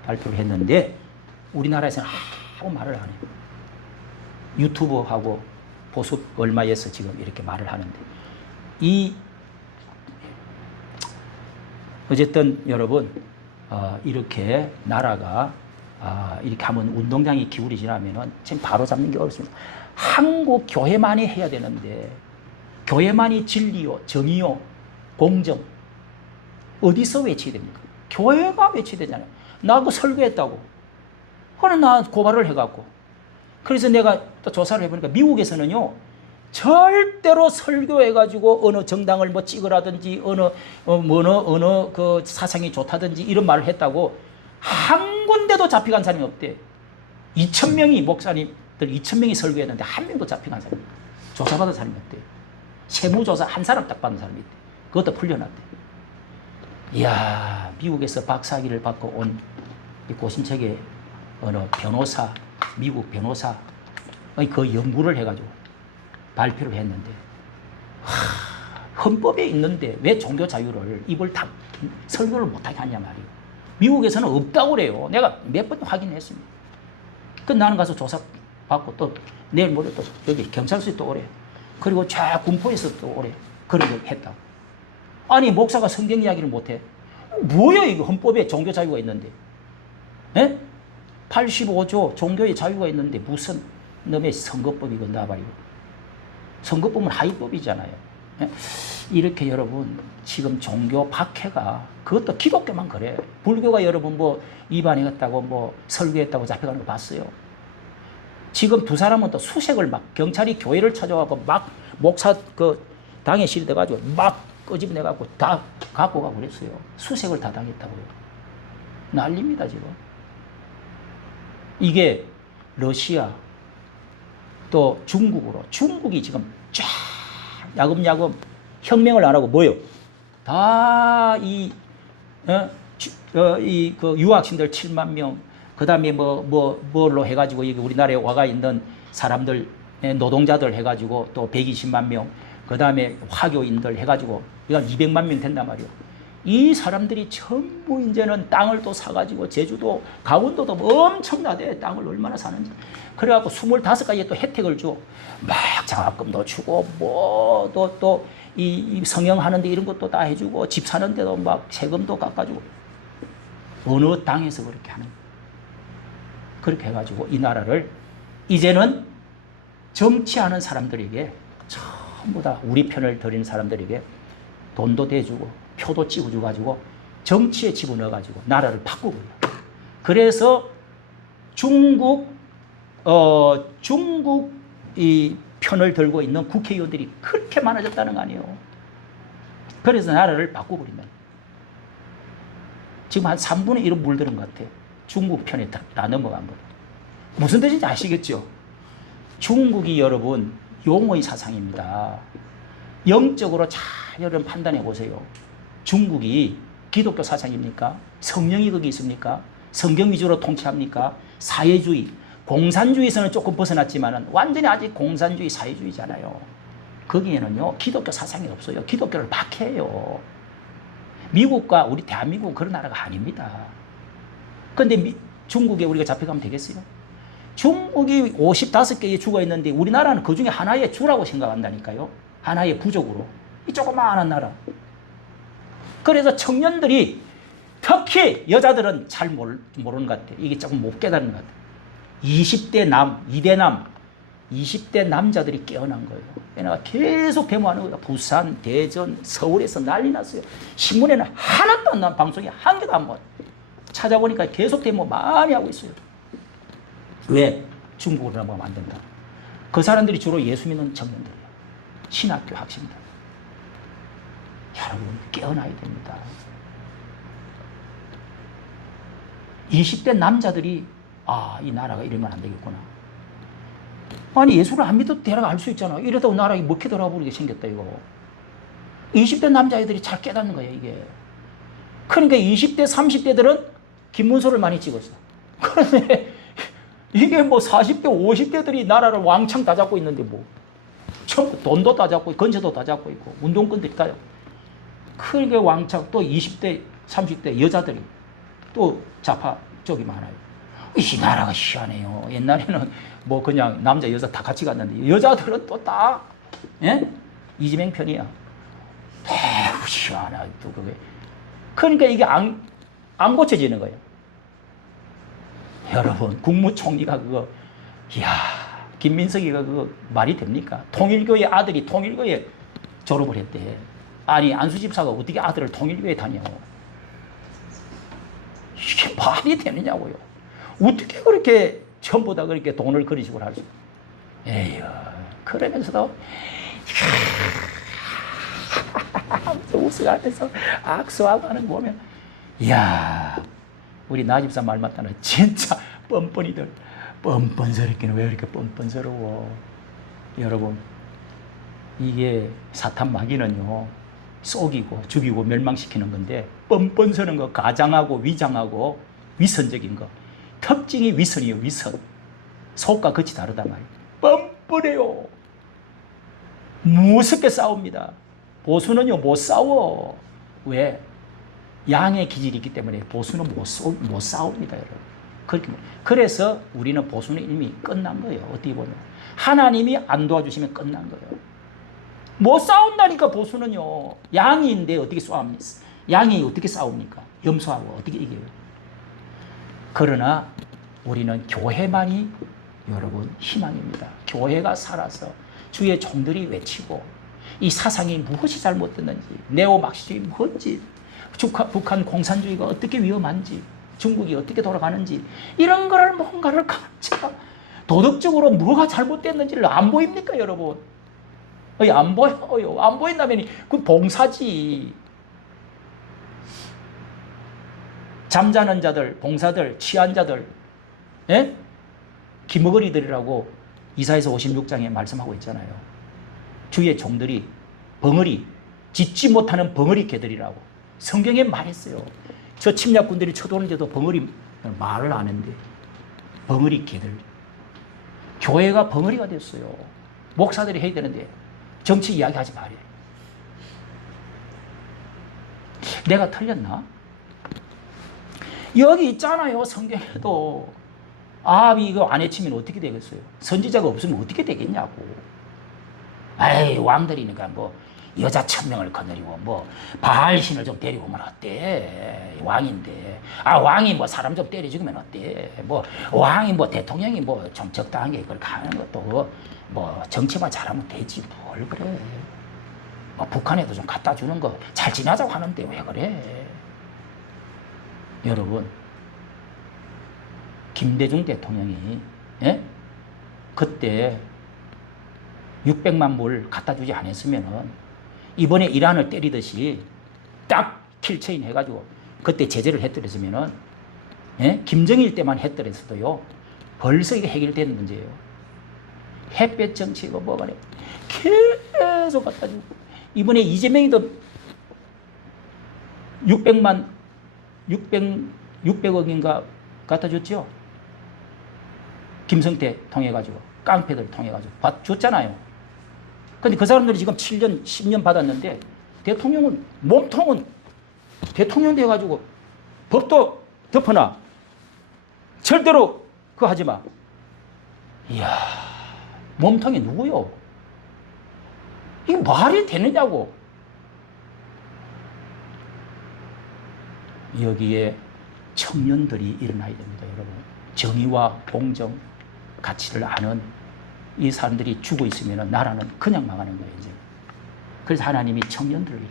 발표를 했는데 우리나라에서는 아무 말을 안 해요. 유튜버하고 보수 얼마에서 지금 이렇게 말을 하는데 어쨌든 여러분 이렇게 나라가 이렇게 하면 운동장이 기울이지라면은 지금 바로 잡는 게 어렵습니다. 한국 교회만이 해야 되는데 교회만이 진리요, 정의요, 공정 어디서 외쳐야 됩니까? 교회가 외쳐야 되잖아요. 나 그 설교했다고. 그래 나 고발을 해갖고. 그래서 내가 또 조사를 해보니까 미국에서는요 절대로 설교해가지고 어느 정당을 뭐 찍으라든지 어느 그 사상이 좋다든지 이런 말을 했다고 한 군데도 잡혀간 사람이 없대. 2,000명이 목사님들 2,000명이 설교했는데 한 명도 잡혀간 사람이 없대. 조사받은 사람이 없대. 세무조사 한 사람 딱 받은 사람이 있대. 그것도 풀려났대. 이야, 미국에서 박사학위를 받고 온 이 고심책에 어느 변호사, 미국 변호사 그 연구를 해가지고 발표를 했는데 헌법에 있는데 왜 종교 자유를 입을 다 설교를 못하게 하냐 말이에요. 미국에서는 없다고 그래요. 내가 몇 번 확인했습니다. 그 나는 가서 조사 받고 또 내일 모레 또 여기 경찰서에 또 오래. 그리고 저 군포에서 또 오래. 그런 걸 했다. 아니 목사가 성경 이야기를 못해. 뭐야 이거 헌법에 종교 자유가 있는데. 에? 85조 종교의 자유가 있는데 무슨 놈의 선거법이고 나발이고. 선거법은 하위법이잖아요. 에? 이렇게 여러분 지금 종교 박해가 그것도 기독교만 그래. 불교가 여러분 뭐 위반했다고 뭐 설교했다고 잡혀가는 거 봤어요. 지금 두 사람은 또 수색을 막 경찰이 교회를 찾아가고 막 목사 그 당에 실려가지고 막 끄집어내갖고 다 갖고 가고 그랬어요. 수색을 다 당했다고요. 난립니다 지금. 이게 러시아 또 중국으로 중국이 지금 쫙 야금야금 혁명을 안 하고 뭐요? 다 그 유학생들 7만 명, 그 다음에 뭘로 해가지고 여기 우리나라에 와가 있는 사람들, 노동자들 해가지고 또 120만 명, 그 다음에 화교인들 해가지고 이거 200만 명 된단 말이에요. 이 사람들이 전부 이제는 땅을 또 사가지고 제주도, 강원도도 엄청나대. 땅을 얼마나 사는지. 그래갖고 25가지의 또 혜택을 줘. 막 장학금도 주고, 뭐, 이 성형하는데 이런 것도 다 해주고, 집 사는데도 막 세금도 깎아주고. 어느 땅에서 그렇게 하는 거예요. 그렇게 해가지고 이 나라를 이제는 정치하는 사람들에게 전부 다 우리 편을 들인 사람들에게 돈도 대주고 표도 찍어줘가지고 정치에 집어넣어가지고 나라를 바꾸고요. 그래서 중국 이 편을 들고 있는 국회의원들이 그렇게 많아졌다는 거 아니에요. 그래서 나라를 바꿔버린다. 지금 한 3분의 1은 물드는 것 같아요. 중국 편에 다 넘어간 거예요. 무슨 뜻인지 아시겠죠? 중국이 여러분 용의 사상입니다. 영적으로 잘 여러분 판단해 보세요. 중국이 기독교 사상입니까? 성령이 거기 있습니까? 성경 위주로 통치합니까? 사회주의, 공산주의에서는 조금 벗어났지만 완전히 아직 공산주의, 사회주의잖아요. 거기에는요 기독교 사상이 없어요. 기독교를 박해해요. 미국과 우리 대한민국은 그런 나라가 아닙니다. 그런데 중국에 우리가 잡혀가면 되겠어요? 중국이 55개의 주가 있는데 우리나라는 그 중에 하나의 주라고 생각한다니까요. 하나의 부족으로. 이 조그마한 나라. 그래서 청년들이 특히 여자들은 잘 모르는 것 같아요. 이게 조금 못 깨달은 것 같아요. 20대 남, 2대 남, 20대 남자들이 깨어난 거예요. 내가 계속 데모하는 거예요. 부산, 대전, 서울에서 난리 났어요. 신문에는 하나도 안 나온 방송이 한 개도 안 나와요. 찾아보니까 계속 데모 많이 하고 있어요. 왜? 중국으로 넘어가면 안 된다. 그 사람들이 주로 예수 믿는 청년들이에요. 신학교 학생들. 여러분 깨어나야 됩니다. 20대 남자들이 이 나라가 이러면 안 되겠구나. 아니 예수를 안 믿어도 대라가 알 수 있잖아. 이러다가 나라가 먹혀 돌아버리게 생겼다 이거. 20대 남자애들이 잘 깨닫는 거예요 이게. 그러니까 20대 30대들은 김문수를 많이 찍었어. 그런데 이게 뭐 40대, 50대들이 나라를 왕창 다 잡고 있는데 뭐. 전부 돈도 다 잡고 있고, 건체도 다 잡고 있고, 운동권들이 다요. 크게 왕창 또 20대, 30대 여자들이 또 좌파 쪽이 많아요. 이 나라가 희한해요. 옛날에는 뭐 그냥 남자, 여자 다 같이 갔는데 여자들은 또 다, 예? 이재명 편이야. 대우 희한하다, 또 그게. 그러니까 이게 안 고쳐지는 거예요. 여러분, 국무총리가 그거, 이야, 김민석이가 그거 말이 됩니까? 통일교회 아들이 통일교회 졸업을 했대. 아니, 안수집사가 어떻게 아들을 통일교회 다녀요? 이게 말이 되느냐고요. 어떻게 그렇게 전부 다 그렇게 돈을 그런 식으로 할 수, 에휴, 그러면서도, 웃어가면서 악수하고 하는 거 보면, 이야, 우리 나집사 말 맞다는 진짜 뻔뻔이들. 뻔뻔스럽기는 왜 이렇게 뻔뻔스러워. 여러분, 이게 사탄 마귀는요, 속이고 죽이고 멸망시키는 건데, 뻔뻔스러운 거, 가장하고 위장하고 위선적인 거. 특징이 위선이에요, 위선. 속과 겉이 다르단 말이에요. 뻔뻔해요. 무섭게 싸웁니다. 보수는요, 못 싸워. 왜? 양의 기질이 있기 때문에 보수는 못 싸웁니다, 여러분. 그래서 우리는 보수는 이미 끝난 거예요. 어떻게 보면. 하나님이 안 도와주시면 끝난 거예요. 못 싸운다니까, 보수는요. 양이인데 어떻게 싸웁니까? 양이 어떻게 싸웁니까? 염소하고 어떻게 이겨요? 그러나 우리는 교회만이 여러분 희망입니다. 교회가 살아서 주의 종들이 외치고 이 사상이 무엇이 잘못됐는지, 네오막시주의 무엇인지, 북한 공산주의가 어떻게 위험한지, 중국이 어떻게 돌아가는지, 이런 거를 뭔가를 제가 도덕적으로 뭐가 잘못됐는지를 안 보입니까, 여러분? 안 보여요. 안 보인다면 그 봉사지. 잠자는 자들, 봉사들, 취한 자들, 예? 기머거리들이라고 이사야서 56장에 말씀하고 있잖아요. 주의 종들이 벙어리, 짖지 못하는 벙어리 개들이라고 성경에 말했어요. 저 침략군들이 쳐도는데도 벙어리 말을 안 하는데, 벙어리 개들. 교회가 벙어리가 됐어요. 목사들이 해야 되는데 정치 이야기하지 말아요. 내가 틀렸나? 여기 있잖아요, 성경에도. 아합이 이거 안 해치면 어떻게 되겠어요? 선지자가 없으면 어떻게 되겠냐고. 에이, 왕들이니까 뭐 여자 1000명을 거느리고 뭐 바알신을 좀 데리고 오면 어때? 왕인데. 아, 왕이 뭐 사람 좀 때려 죽으면 어때? 뭐 왕이 뭐 대통령이 뭐 좀 적당하게 그걸 가는 것도 뭐 정치만 잘하면 되지 뭘 그래. 뭐 북한에도 좀 갖다 주는 거 잘 지나자고 하는데 왜 그래? 여러분, 김대중 대통령이, 예? 그때 600만 불 갖다 주지 않았으면은 이번에 이란을 때리듯이 딱 킬체인 해가지고 그때 제재를 했더랬으면은, 예? 김정일 때만 했더랬어도요, 벌써 이게 해결되는 문제예요. 햇볕 정치가 뭐가 래 계속 갖다 주고, 이번에 이재명이도 600억인가 갖다 줬죠. 김성태 통해가지고, 깡패들 통해가지고 줬잖아요. 근데 그 사람들이 지금 7년, 10년 받았는데, 대통령은, 몸통은 대통령 돼가지고 법도 덮어놔. 절대로 그거 하지 마. 이야, 몸통이 누구요? 이게 말이 되느냐고. 여기에 청년들이 일어나야 됩니다, 여러분. 정의와 공정, 가치를 아는 이 사람들이 죽어 있으면 나라는 그냥 망하는 거예요, 이제. 그래서 하나님이 청년들이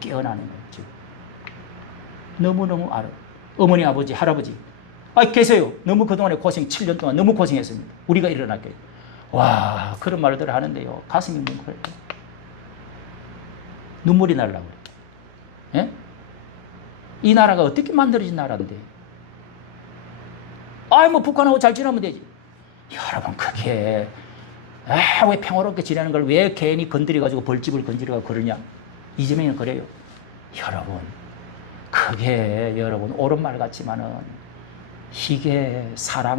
깨어나는 거예요, 지금. 너무너무 알아. 어머니, 아버지, 할아버지. 계세요. 너무 그동안에 7년 동안 너무 고생했습니다. 우리가 일어날게요. 와, 그런 말들 하는데요, 가슴이 뭉클해요. 눈물이 나려고 그래요. 예? 이 나라가 어떻게 만들어진 나라인데? 뭐 북한하고 잘 지내면 되지. 여러분, 그게 왜 평화롭게 지내는 걸 왜 괜히 건드려가지고 벌집을 건드려가지고 그러냐? 이재명은 그래요. 여러분, 그게 여러분 옳은 말 같지만은 이게 사랑